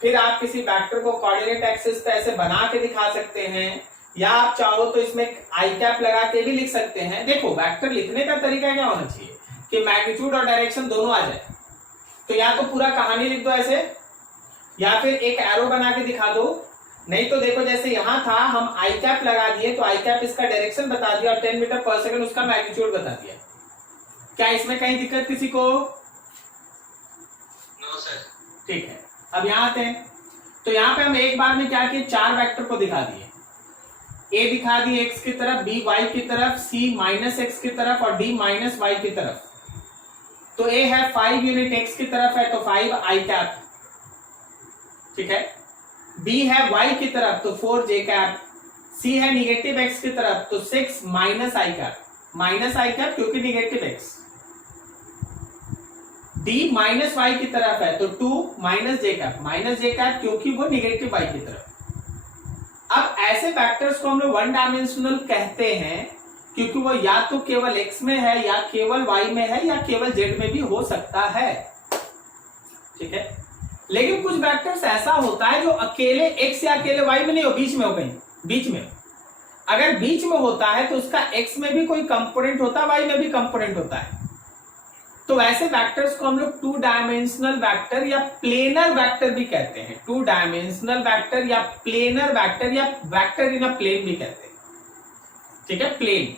फिर आप किसी वेक्टर को कोऑर्डिनेट एक्सिस पे ऐसे बना के दिखा सकते हैं, या आप चाहो तो इसमें आई कैप लगा के भी लिख सकते हैं। देखो वेक्टर लिखने का तरीका क्या होना चाहिए कि मैग्नीट्यूड और डायरेक्शन दोनों आ जाए। तो या तो पूरा कहानी लिख दो ऐसे, या फिर एक एरो बना के दिखा दो, नहीं तो देखो जैसे यहां था हम आई कैप लगा दिए तो आई कैप इसका डायरेक्शन बता दिया और 10 मीटर पर सेकंड उसका मैग्नीट्यूड बता दिया। क्या इसमें कहीं दिक्कत किसी को? No sir. ठीक है, अब यहां आते हैं। तो यहां पे हम एक बार में क्या किए, 4 वेक्टर को दिखा दिए। ए दिखा दिए एक्स की तरफ, बी वाई की तरफ, सी माइनस एक्स की तरफ और डी माइनस वाई की तरफ। तो ए है 5 यूनिट एक्स की तरफ है तो 5 आई कैप। ठीक है, बी है वाई की तरफ तो 4 जे कैप, सी है निगेटिव एक्स की तरफ तो 6 माइनस आई कैप, क्योंकि negative x. D minus y की तरफ है तो 2 माइनस जे कैप, क्योंकि वो निगेटिव वाई की तरफ। अब ऐसे वेक्टर्स को हम लोग वन डायमेंशनल कहते हैं, क्योंकि वो या तो केवल x में है, या केवल y में है, या केवल z में भी हो सकता है। ठीक है, लेकिन कुछ वेक्टर्स ऐसा होता है जो अकेले x या अकेले y में नहीं हो, बीच में हो, कहीं बीच में। अगर बीच में होता है तो उसका x में भी कोई कंपोनेंट होता है, y में भी कंपोनेंट होता है। तो ऐसे वेक्टर्स को हम लोग 2 डायमेंशनल वेक्टर या प्लेनर वेक्टर भी कहते हैं। 2 डायमेंशनल वेक्टर या प्लेनर वेक्टर या वेक्टर इन अ प्लेन भी कहते हैं। ठीक है, प्लेन।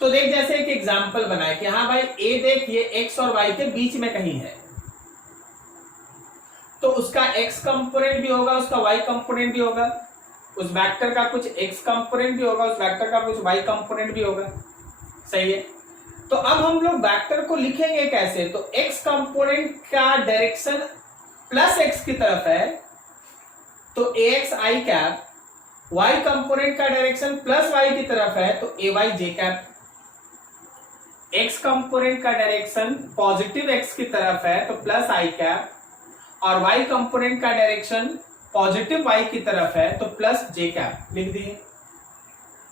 तो देख जैसे एक एग्जांपल बनाए कि हाँ भाई ए देख ये एक्स और वाई के बीच में कहीं है, तो उसका एक्स कंपोनेंट भी होगा, उसका वाई कंपोनेंट भी होगा, उस वेक्टर का कुछ एक्स कंपोनेंट भी होगा, उस वेक्टर का कुछ वाई कंपोनेंट भी होगा। सही है, तो अब हम लोग वेक्टर को लिखेंगे कैसे? तो एक्स कंपोनेंट का डायरेक्शन प्लस एक्स की तरफ है तो ए x i cap, Y component का डायरेक्शन प्लस वाई की तरफ है तो ए Y j cap. X component का डायरेक्शन पॉजिटिव एक्स की तरफ है तो प्लस आई कैप, और वाई कंपोनेंट का डायरेक्शन पॉजिटिव वाई की तरफ है तो प्लस जे कैप लिख दिए।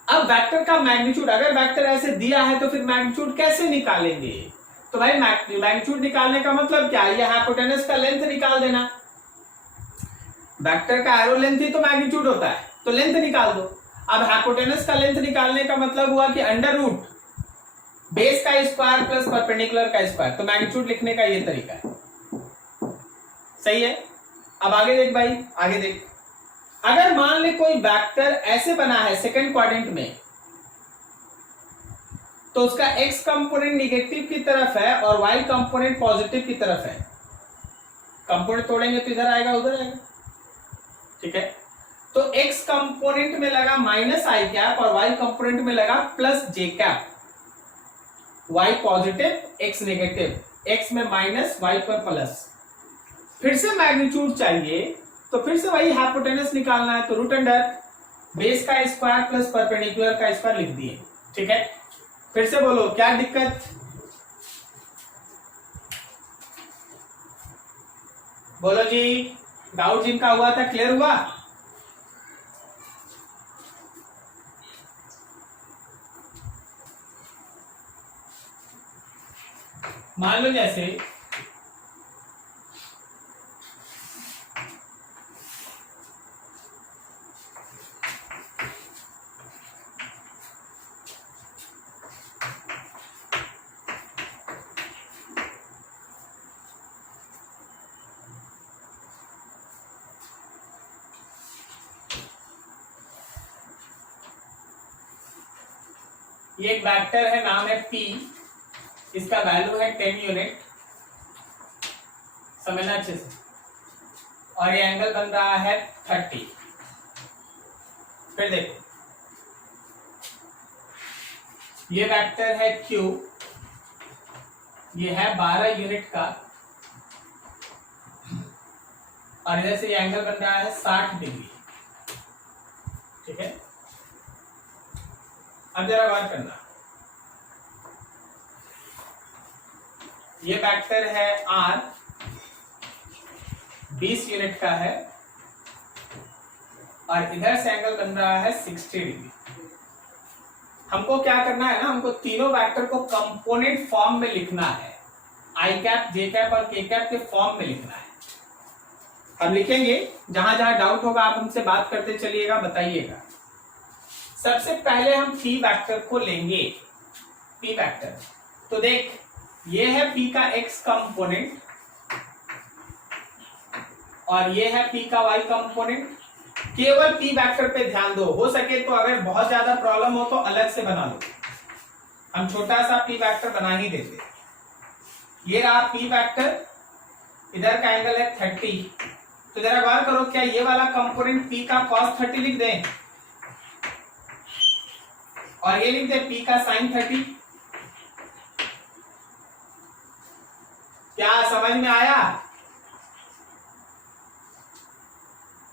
अब वेक्टर का मैग्नीट्यूड, अगर वेक्टर ऐसे दिया है तो फिर मैग्नीट्यूड कैसे निकालेंगे? तो भाई मैग्नीट्यूड निकालने का मतलब क्या है? ये हाइपोटेनस का लेंथ निकाल देना। वेक्टर का एरो लेंथ ही तो मैग्नीट्यूड होता है, तो लेंथ निकाल दो। अब हाइपोटेनस का लेंथ निकालने का मतलब हुआ कि अंडर रूट बेस का स्क्वायर प्लस परपेंडिकुलर का स्क्वायर, तो मैग्नीट्यूड लिखने का ये तरीका है। सही है, अब आगे देख भाई, आगे देख। अगर मान ले कोई वेक्टर ऐसे बना है सेकंड क्वाड्रेंट में, तो उसका x कंपोनेंट निगेटिव की तरफ है और y कंपोनेंट पॉजिटिव की तरफ है। कंपोनेंट तोड़ेंगे तो इधर आएगा उधर आएगा। ठीक है, तो x कंपोनेंट में लगा माइनस आई कैप और y कंपोनेंट में लगा plus j cap. y positive x negative, x में माइनस y पर प्लस। फिर से मैग्नीट्यूड चाहिए तो फिर से वही हाइपोटेनस निकालना है, तो रूट अंडर बेस का स्क्वायर प्लस परपेंडिकुलर का स्क्वायर लिख दिए। ठीक है, फिर से बोलो क्या दिक्कत? बोलो जी, डाउट जिनका हुआ था क्लियर हुआ? मान लो जैसे ये एक वेक्टर है, नाम है P, इसका वैल्यू है 10 यूनिट, समझना अच्छे से, और ये एंगल बन रहा है 30। फिर देखो ये वेक्टर है Q, ये है 12 यूनिट का, और इधर से ये एंगल बन रहा है 60 डिग्री। ठीक है, अब जरा गौर करना, ये वेक्टर है R, 20 यूनिट का है, और इधर से एंगल बन रहा है 60 डिग्री। हमको क्या करना है ना, हमको तीनों वेक्टर को कंपोनेंट फॉर्म में लिखना है, आई कैप, जे कैप और के कैप के फॉर्म में लिखना है। हम लिखेंगे, जहां जहां डाउट होगा आप हमसे बात करते चलिएगा, बताइएगा। सबसे पहले हम पी वेक्टर को लेंगे, पी वेक्टर। तो देख, ये है पी का एक्स कंपोनेंट और ये है पी का वाई कंपोनेंट। केवल पी वेक्टर पे ध्यान दो, हो सके तो अगर बहुत ज्यादा प्रॉब्लम हो तो अलग से बना लो, हम छोटा सा पी वेक्टर बना ही देते। ये रहा पी वेक्टर, इधर का एंगल है 30। तो जरा गौर करो, क्या ये वाला कंपोनेंट पी का cos 30 लिख दें और ये लिख दें पी का sin 30? क्या समझ में आया?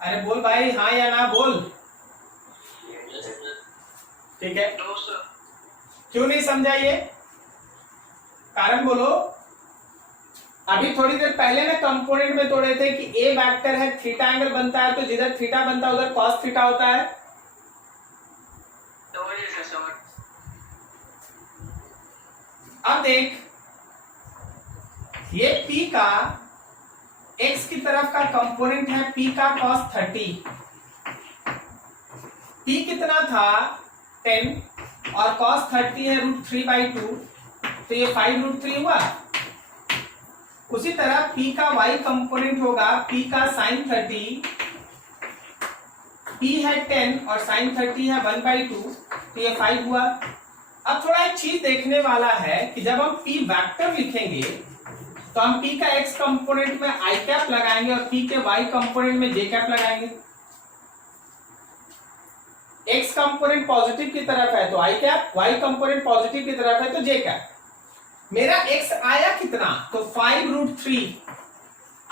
अरे बोल भाई, हाँ या ना बोल। ठीक है, क्यों नहीं समझा ये कारण बोलो। अभी थोड़ी देर पहले ना कंपोनेंट में तोड़े थे कि ए वेक्टर है, थीटा एंगल बनता है, तो जिधर थीटा बनता है उधर cos थीटा होता है। अब देख, ये P का x की तरफ का कंपोनेंट है P का cos 30। P कितना था 10 और cos 30 है √3/2, तो ये 5√3 हुआ। उसी तरह P का y कंपोनेंट होगा P का sin 30, P है 10 और sin 30 है 1/2, तो ये 5 हुआ। अब थोड़ा एक चीज देखने वाला है कि जब हम P वेक्टर लिखेंगे तो हम P का x कंपोनेंट में i कैप लगाएंगे और P के y कंपोनेंट में j कैप लगाएंगे। x कंपोनेंट पॉजिटिव की तरफ है तो i cap, y component positive की तरफ है तो j कैप। मेरा x आया कितना, तो 5√3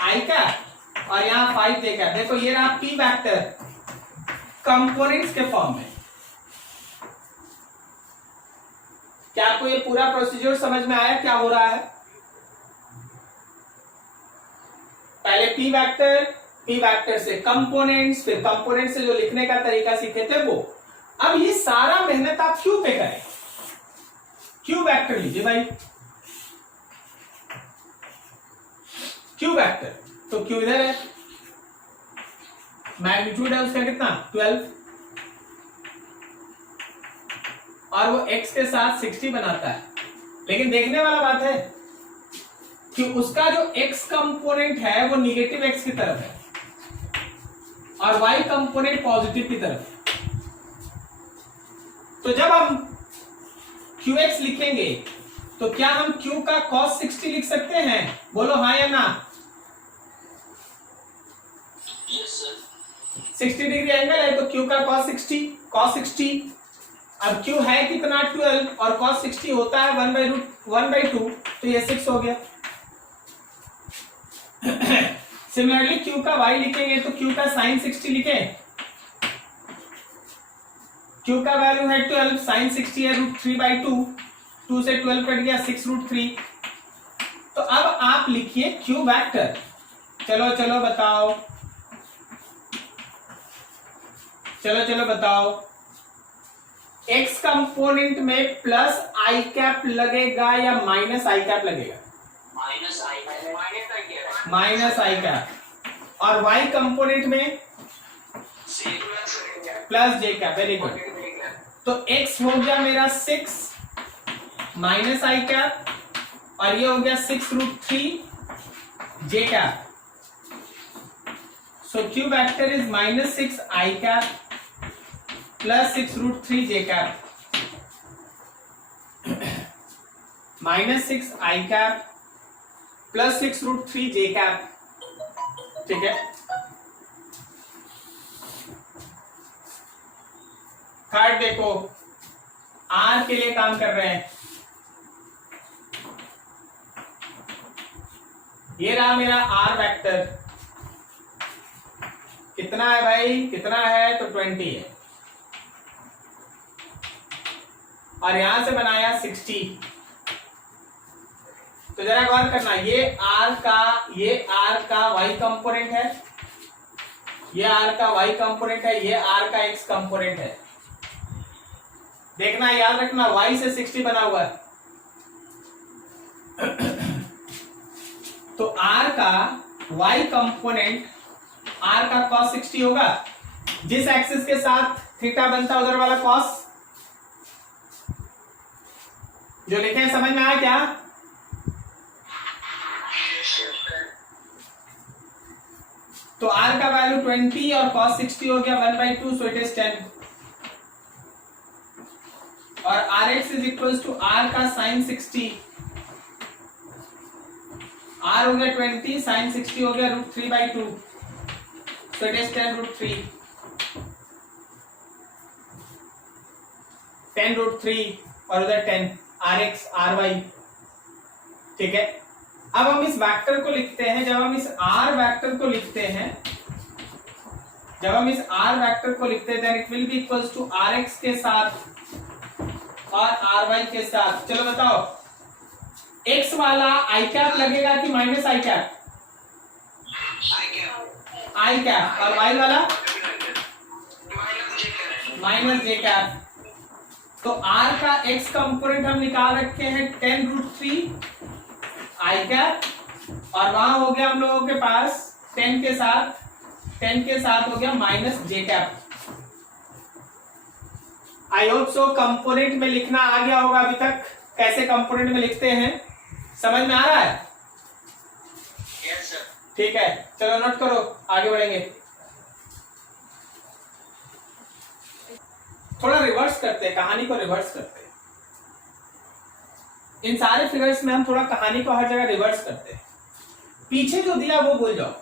i कैप और यहाँ 5 j कैप। देखो ये रहा P वेक्टर कंपोनेंट्स के फॉर्म में। क्या आपको ये पूरा प्रोसीजर समझ में आया क्या हो रहा है? पहले P वेक्टर से कंपोनेंट्स, फिर कंपोनेंट से जो लिखने का तरीका सीखे थे वो। अब ये सारा मेहनत आप क्यों पे करें? क्यू वेक्टर लीजिए भाई, क्यू वेक्टर, तो क्यू इधर है, मैग्नीट्यूड है उसका कितना 12, और वो x के साथ 60 बनाता है। लेकिन देखने वाला बात है कि उसका जो x कंपोनेंट है वो निगेटिव x की तरफ है और y कंपोनेंट पॉजिटिव की तरफ है। तो जब हम qx लिखेंगे तो क्या हम q का cos 60 लिख सकते हैं? बोलो हाँ या ना। 60 डिग्री एंगल है तो q का cos 60। अब q है कितना 12 और cos 60 होता है 1/2, तो ये 6 हो गया। सिमिलरली q का y लिखेंगे तो q का sin 60 लिखें, q का वैल्यू है 12, sin 60 है √3/2, 2 से 12 कट गया 6√3। तो अब आप लिखिए q वेक्टर। चलो बताओ, चलो बताओ, x कंपोनेंट में प्लस i कैप लगेगा या माइनस i कैप लगेगा? Minus i cap. और y कंपोनेंट में plus j cap. Very good. तो x हो गया मेरा 6 माइनस i कैप और ये हो गया 6√3 j cap. So q vector is -6 i cap plus 6√3 j cap. -6 I cap plus 6√3 J cap. ठीक है, थर्ड देखो, आर के लिए काम कर रहे हैं। ये रहा मेरा आर वेक्टर, कितना है भाई, कितना है, तो 20 है, और यहां से बनाया 60। तो जरा गौर करना, ये आर का वाई कंपोनेंट है, ये आर का वाई कंपोनेंट है, ये आर का एक्स कंपोनेंट है। देखना, याद रखना, वाई से 60 बना हुआ है। तो आर का वाई कंपोनेंट, आर का cos 60 होगा, जिस एक्सिस के साथ थीटा बनता है उधर वाला cos, जो लिखे हैं समझ में आया क्या? तो आर का वैल्यू 20 और cos 60 हो गया 1/2, सो इट इज 10। और r x is equal to r का साइन 60, आर हो गया 20, साइन 60 हो गया √3/2, सो इट इज 10√3, 10√3 और उधर 10, आर एक्स आर वाई। ठीक है, अब हम इस वेक्टर को लिखते हैं, जब हम इस आर वेक्टर को लिखते हैं, then it will be equals to r x के साथ और आर वाई के साथ। चलो बताओ, एक्स वाला आई कैप लगेगा कि minus i cap? I cap. और वाई वाला माइनस जे कैप। तो आर का एक्स कंपोनेंट हम निकाल रखे हैं 10√3 आई कैप, और वहां हो गया हम लोगों के पास 10 के साथ हो गया minus J cap. I hope so component में लिखना आ गया होगा अभी तक, कैसे कंपोनेंट में लिखते हैं, समझ में आ रहा है? Yes sir. ठीक है, चलो नोट करो, आगे बढ़ेंगे। थोड़ा रिवर्स करते हैं, कहानी को रिवर्स करते हैं। इन सारे फिगर्स में हम थोड़ा कहानी को हर जगह रिवर्स करते हैं। पीछे जो दिया वो भूल जाओ।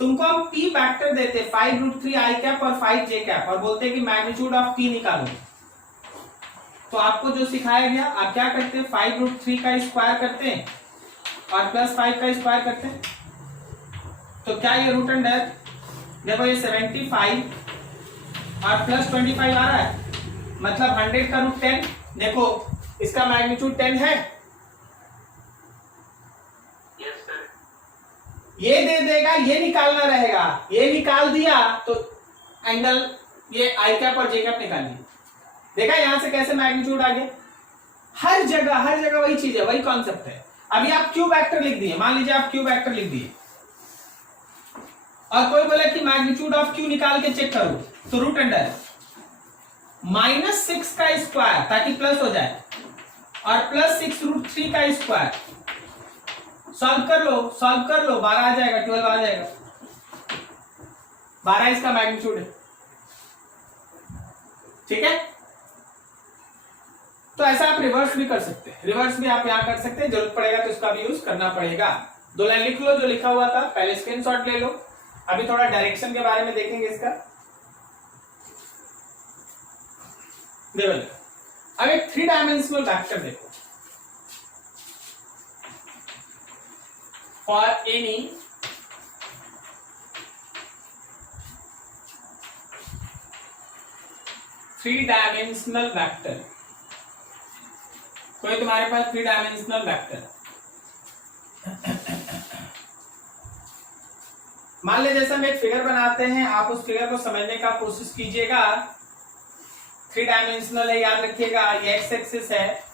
तुमको हम पी फैक्टर देते 5√3 आई कैप और 5 जे कैप, और बोलते कि मैग्नीट्यूड ऑफ पी निकालो। तो आपको जो सिखाया गया, आप क्या करते हैं, 5√3 का स्क्वायर करते हैं और प्लस 5 का स्क्वायर करते हैं। तो क्या ये रूट अंडर, देखो ये 75 और प्लस 25 आ रहा है, मतलब 100 का रूट 10। देखो इसका मैग्नीट्यूड 10 है, यस सर। ये दे देगा, ये निकालना रहेगा, ये निकाल दिया तो एंगल ये आई कैप और जे कैप निकाल दिया। देखा यहां से कैसे मैग्नीट्यूड आ गया? हर जगह वही चीज है, वही कॉन्सेप्ट है। अभी आप क्यू वेक्टर लिख दिए, मान लीजिए आप क्यू वेक्टर लिख दिए, और कोई बोले कि मैग्नीट्यूड ऑफ क्यू निकाल के चेक करो, तो रूट अंडर -6 का स्क्वायर, ताकि प्लस हो जाए, और प्लस 6√3 का स्क्वायर। सॉल्व कर लो 12 आ जाएगा, 12 आ जाएगा, 12 इसका मैग्नीट्यूड है। ठीक है, तो ऐसा आप रिवर्स भी कर सकते हैं, रिवर्स भी आप यहां कर सकते हैं, जरूरत पड़ेगा तो इसका भी यूज करना पड़ेगा। 2 लाइन लिख लो जो लिखा हुआ था, पहले स्क्रीनशॉट ले लो। अभी थोड़ा डायरेक्शन के बारे में देखेंगे इसका। देखो अब एक 3 डायमेंशनल वेक्टर देखो, for any three dimensional vector, कोई तुम्हारे पास 3 डायमेंशनल वेक्टर, मान ले जैसे हम एक फिगर बनाते हैं, आप उस फिगर को समझने का कोशिश कीजिएगा। 3 डायमेंशनल है, याद रखिएगा, ये एक्स एक्सिस है,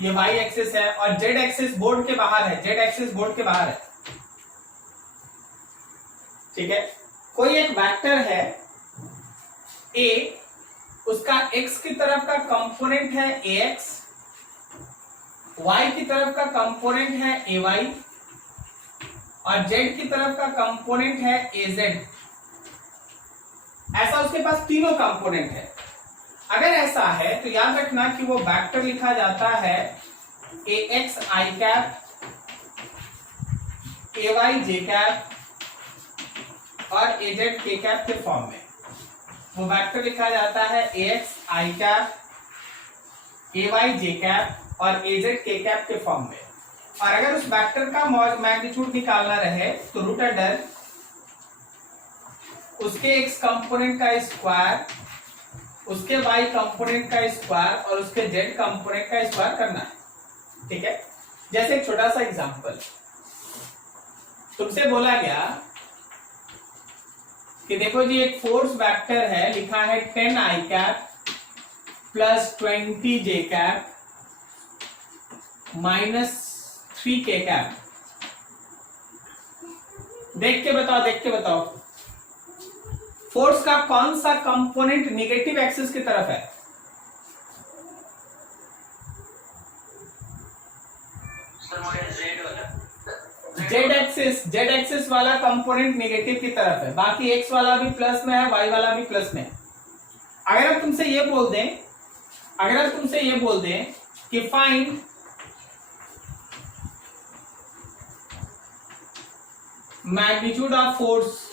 ये वाई एक्सिस है, और जेड एक्सिस बोर्ड के बाहर है, जेड एक्सिस बोर्ड के बाहर है। ठीक है, कोई एक वेक्टर है ए, उसका एक्स की तरफ का कंपोनेंट है ए एक्स, वाई की तरफ का कंपोनेंट है ए वाई, और जेड की तरफ का कंपोनेंट है ए जेड। ऐसा उसके पास तीनों कंपोनेंट है। अगर ऐसा है तो याद रखना कि वो वेक्टर लिखा जाता है ए x i cap, A Y j cap और ए जेड के कैप के फॉर्म में। वो वेक्टर लिखा जाता है ए x i cap, A Y j cap और ए जेड के कैप के फॉर्म में। और अगर उस वेक्टर का मैग्नीट्यूड निकालना रहे तो रूट अंडर उसके एक्स कंपोनेंट का स्क्वायर, उसके वाई कंपोनेंट का स्क्वायर और उसके जेड कंपोनेंट का स्क्वायर करना है। ठीक है, जैसे एक छोटा सा एग्जांपल, तुमसे बोला गया कि देखो जी एक फोर्स वेक्टर है, लिखा है 10 आई कैप प्लस 20 जे कैप माइनस 3 के कैप। देख के बताओ फोर्स का कौन सा कंपोनेंट नेगेटिव एक्सिस की तरफ है? जेड एक्सिस वाला कंपोनेंट नेगेटिव की तरफ है, बाकी एक्स वाला भी प्लस में है, वाई वाला भी प्लस में है। अगर हम तुमसे ये बोल दें कि फाइंड मैग्नीट्यूड ऑफ फोर्स,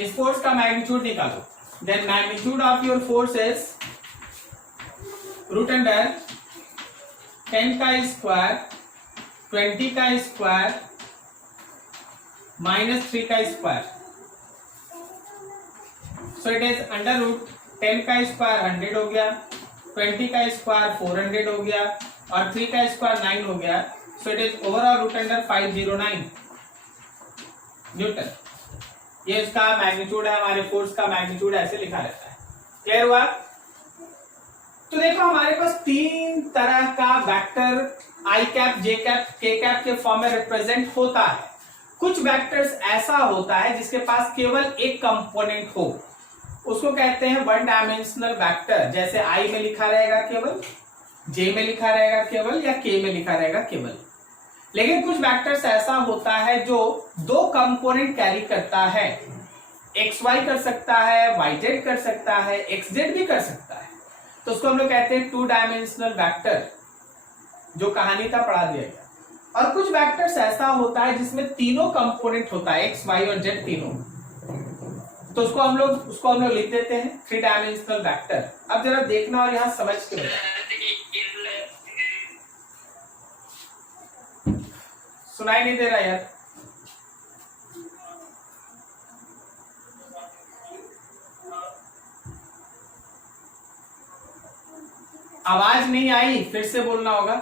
इस फोर्स का मैग्नीट्यूड निकालो, then magnitude of your force is root under 10 का स्क्वायर 20 का स्क्वायर माइनस 3 का square. So it is under root 10 का स्क्वायर 100 हो गया, 20 का स्क्वायर 400 हो गया और 3 का स्क्वायर 9 हो गया। So it is overall root under 509 newton. ये इसका मैग्नीट्यूड है, हमारे फोर्स का मैग्नीट्यूड ऐसे लिखा रहता है। क्लियर हुआ? तो देखो हमारे पास तीन तरह का वेक्टर आई कैप, जे कैप, के कैप के फॉर्म में रिप्रेजेंट होता है। कुछ वेक्टर्स ऐसा होता है जिसके पास केवल एक कंपोनेंट हो, उसको कहते हैं वन डायमेंशनल वेक्टर। जैसे आई में लिखा रहेगा केवल, जे में लिखा रहेगा केवल या के में लिखा रहेगा केवल। लेकिन कुछ वेक्टर्स ऐसा होता है जो दो कंपोनेंट कैरी करता है, एक्स वाई कर सकता है, वाई जेड कर सकता है, एक्स जेड भी कर सकता है, तो उसको हम लोग कहते हैं टू डायमेंशनल वेक्टर, जो कहानी का पढ़ा दिया गया। और कुछ वेक्टर्स ऐसा होता है जिसमें तीनों कंपोनेंट होता है, एक्स वाई और जेड तीनों, तो उसको हम लोग लिख देते हैं थ्री डायमेंशनल वेक्टर। अब जरा देखना और यहां समझ के बताओ। सुनाई नहीं दे रहा यार? आवाज नहीं आई, फिर से बोलना होगा।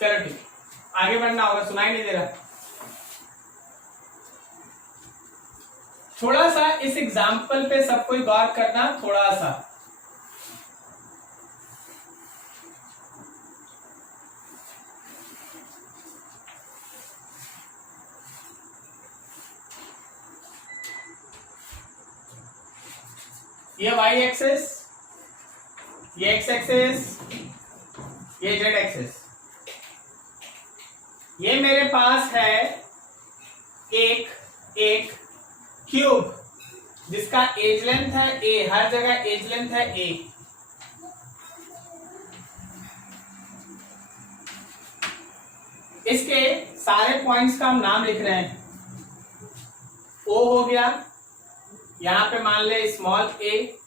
चलो ठीक, आगे बढ़ना होगा, सुनाई नहीं दे रहा। थोड़ा सा इस एग्जाम्पल पे सब कोई गौर करना, थोड़ा सा। ये वाई एक्सिस, ये एक्स एक्सिस, ये जेड एक्सिस। ये मेरे पास है एक क्यूब जिसका एज लेंथ है ए, हर जगह एज लेंथ है ए। इसके सारे पॉइंट्स का हम नाम लिख रहे हैं। ओ हो गया, यहां पे मान ले स्मॉल ए,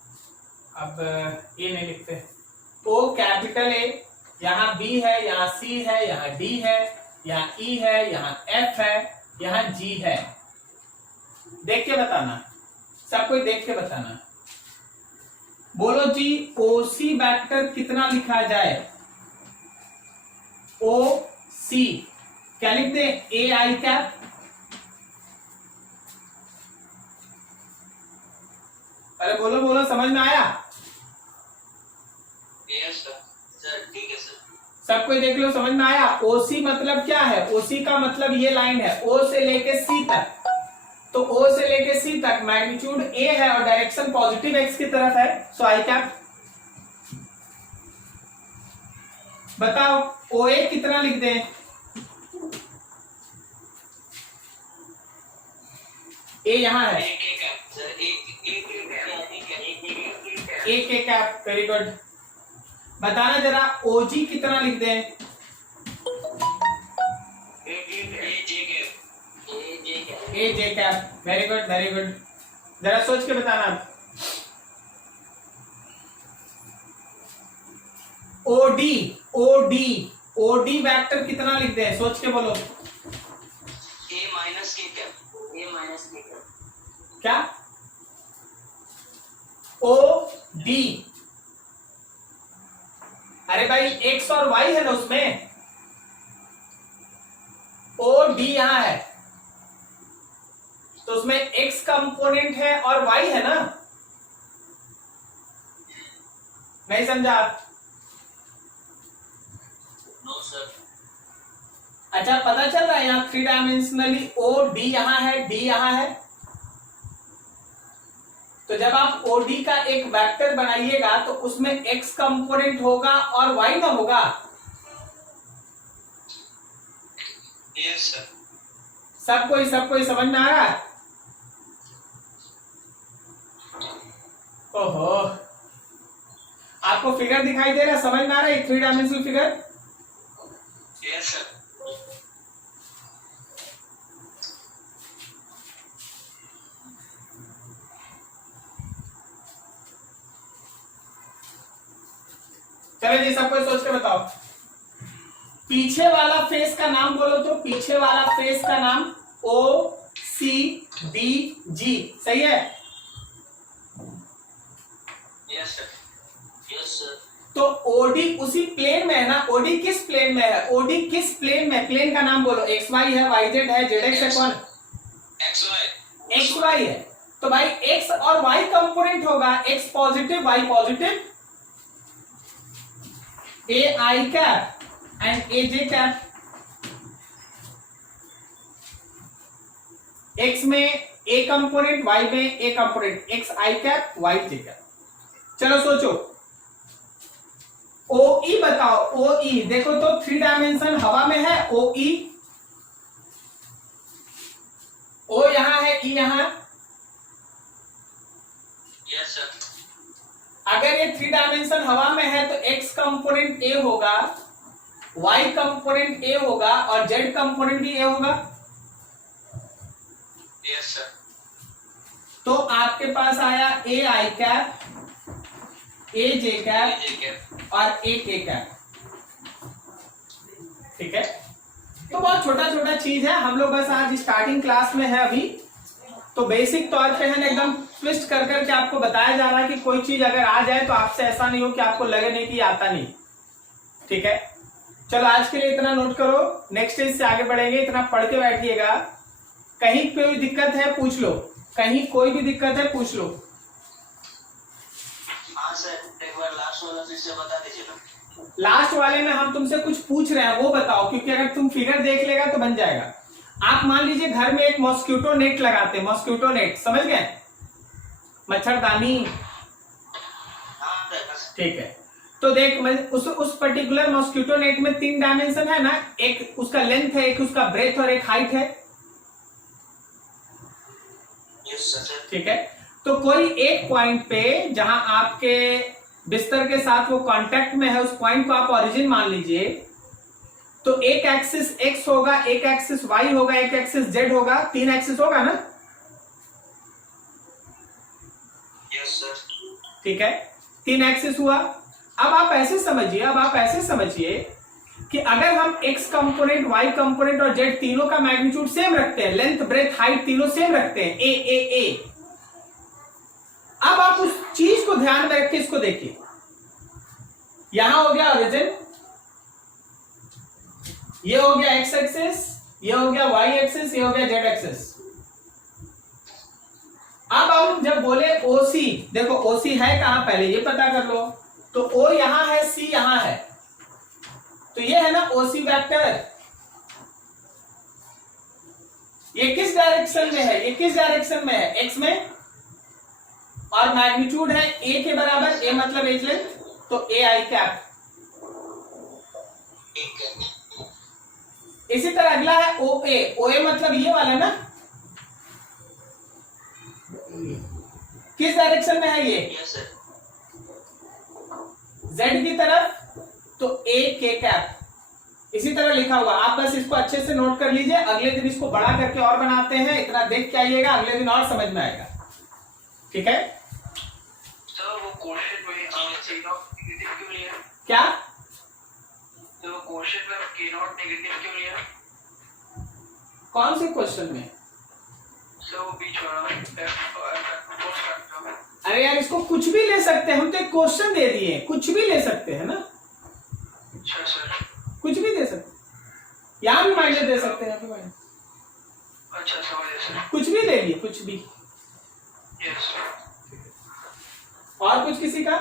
अब ए नहीं लिखते, ओ कैपिटल ए, यहां बी है, यहां सी है, यहां डी है, यहां ई है, यहां एफ है, यहां जी है। देख के बताना, सब कोई देख के बताना। बोलो जी ओसी वेक्टर कितना लिखा जाए? ओ सी क्या लिखते हैं? ए आई कैप, अरे बोलो बोलो, समझ में आया? यस सर, ठीक है सर। सब कोई देख लो, समझ में आया? ओसी मतलब क्या है? ओसी का मतलब ये लाइन है ओ से लेके सी तक, तो ओ से लेके सी तक मैग्नीट्यूड ए है और डायरेक्शन पॉजिटिव एक्स की तरफ है, सो आई कैप। बताओ ओ ए कितना लिख दें? ए यहाँ है, एक एक है सर, एक एक कैप, वेरी गुड। बताना जरा ओजी कितना लिख दें? A j cap, very good very good. जरा सोच के बताना। ओडी ओडी ओडी वेक्टर कितना लिख दें? सोच के बोलो। ए माइनस के क्या? ओ डी, अरे भाई एक्स और वाई है ना उसमें, ओ डी यहां है तो उसमें एक्स कंपोनेंट है और वाई है ना, नहीं समझा? No sir. अच्छा पता चल रहा है यहाँ 3 डायमेंशनली ओ डी यहां है, डी यहां है। तो जब आप ओडी का एक वेक्टर बनाइएगा तो उसमें एक्स कंपोनेंट होगा और वाई ना होगा। Yes sir. सबको समझ में आ रहा है? ओहो, आपको फिगर दिखाई दे रहा है? समझ में आ रहा है 3 डायमेंशनल फिगर? Yes sir. चलो जी, सबको सोच के बताओ। पीछे वाला फेस का नाम बोलो तो पीछे वाला फेस का नाम ओ सी डी जी, सही है? Yes sir. Yes sir. तो ओडी उसी प्लेन में है ना? ओडी किस प्लेन में है? ओडी किस प्लेन में? प्लेन का नाम बोलो। एक्स वाई है, वाई जेड है, जेड एक्स है, कौन? X Y. एक्स वाई है तो भाई एक्स और वाई कंपोनेंट होगा, x positive y positive, a i cap and a j cap. X में ए कंपोनेंट, वाई में a component, x i cap y j cap. चलो सोचो, ओ ई बताओ। ओ ई देखो तो 3 डायमेंशन हवा में है। ओ ई, ओ यहां है, ई यहां। Yes sir. अगर ये 3 डायमेंशन हवा में है तो एक्स कंपोनेंट ए होगा, वाई कंपोनेंट ए होगा और जेड कंपोनेंट भी ए होगा। Yes sir. तो आपके पास आया ए i cap, A j cap ठीक है। और ए के कैप। ठीक है, तो बहुत छोटा छोटा चीज है, हम लोग बस आज स्टार्टिंग क्लास में है अभी, तो बेसिक तौर पे है ना एकदम ट्विस्ट कर करके आपको बताया जा रहा है कि कोई चीज अगर आ जाए तो आपसे ऐसा नहीं हो कि आपको लगे नहीं कि आता नहीं। ठीक है, चलो आज के लिए इतना नोट करो, नेक्स्ट स्टेज से आगे बढ़ेंगे। इतना पढ़ के बैठिएगा, कहीं कोई दिक्कत है पूछ लो, कहीं कोई भी दिक्कत है पूछ लो। हाँ सर, एक बार लास्ट वाला फिर से बता दीजिए ना। लास्ट वाले में हम तुमसे कुछ पूछ रहे हैं वो बताओ, क्योंकि अगर तुम फिगर देख लेगा तो बन जाएगा। आप मान लीजिए घर में एक मॉस्किटो नेट लगाते हैं, मॉस्किटो नेट समझ गए? मच्छरदानी। हाँ सर। ठीक है, तो देख उस पर्टिकुलर मॉस्किटो नेट में 3 डायमेंशन है ना, एक उसका लेंथ है, एक उसका ब्रेथ और एक हाइट है। Yes sir. ठीक है, तो कोई एक पॉइंट पे जहां आपके बिस्तर के साथ वो कांटेक्ट में है, उस पॉइंट को आप ओरिजिन मान लीजिए। तो एक एक्सिस एक्स होगा, एक एक्सिस वाई होगा, एक एक्सिस जेड होगा, 3 एक्सिस होगा ना? Yes sir. ठीक है, 3 एक्सिस हुआ। अब आप ऐसे समझिए कि अगर हम x कंपोनेंट, y कंपोनेंट और z तीनों का मैग्नीट्यूड सेम रखते हैं, लेंथ ब्रेथ हाइट तीनों सेम रखते हैं, ए। अब आप उस चीज को ध्यान में रख के इसको देखिए। यहां हो गया ओरिजिन, ये हो गया x एक्सिस, ये हो गया y एक्सिस, ये हो गया z एक्सिस। अब हम जब बोले OC, देखो OC है कहां पहले ये पता कर लो। तो O यहां है, C यहां है, तो ये है ना OC वेक्टर। ये किस डायरेक्शन में है? ये किस डायरेक्शन में है? x में, और मैग्नीट्यूड है a के बराबर, a मतलब एज लेंथ, तो ए आई कैप। इसी तरह अगला है OA, OA मतलब ये वाला ना, किस डायरेक्शन में है ये? Yes sir. जेड की तरफ, तो ए के कैप इसी तरह लिखा हुआ। आप बस इसको अच्छे से नोट कर लीजिए, अगले दिन इसको बड़ा करके और बनाते हैं, इतना देख के आइएगा, अगले दिन और समझ में आएगा। ठीक है सर वो क्वेश्चन में C नॉट नेगेटिव क्यों लिया? क्या? तो क्वेश्चन में K नॉट नेगेटिव क्यों लिया? कौन से क्वेश्चन में? सर वो बीच वाला F अरे यार इसको कुछ भी ले सकते हैं, हम तो एक क्वेश्चन दे दिए, कुछ भी ले सकते हैं ना, अच्छा सर। कुछ भी दे सकते हैं, यहाँ भी माइनस दे सकते हैं, अच्छा समझे सर। कुछ भी ले लिए, कुछ भी। यस। और कुछ किसी का?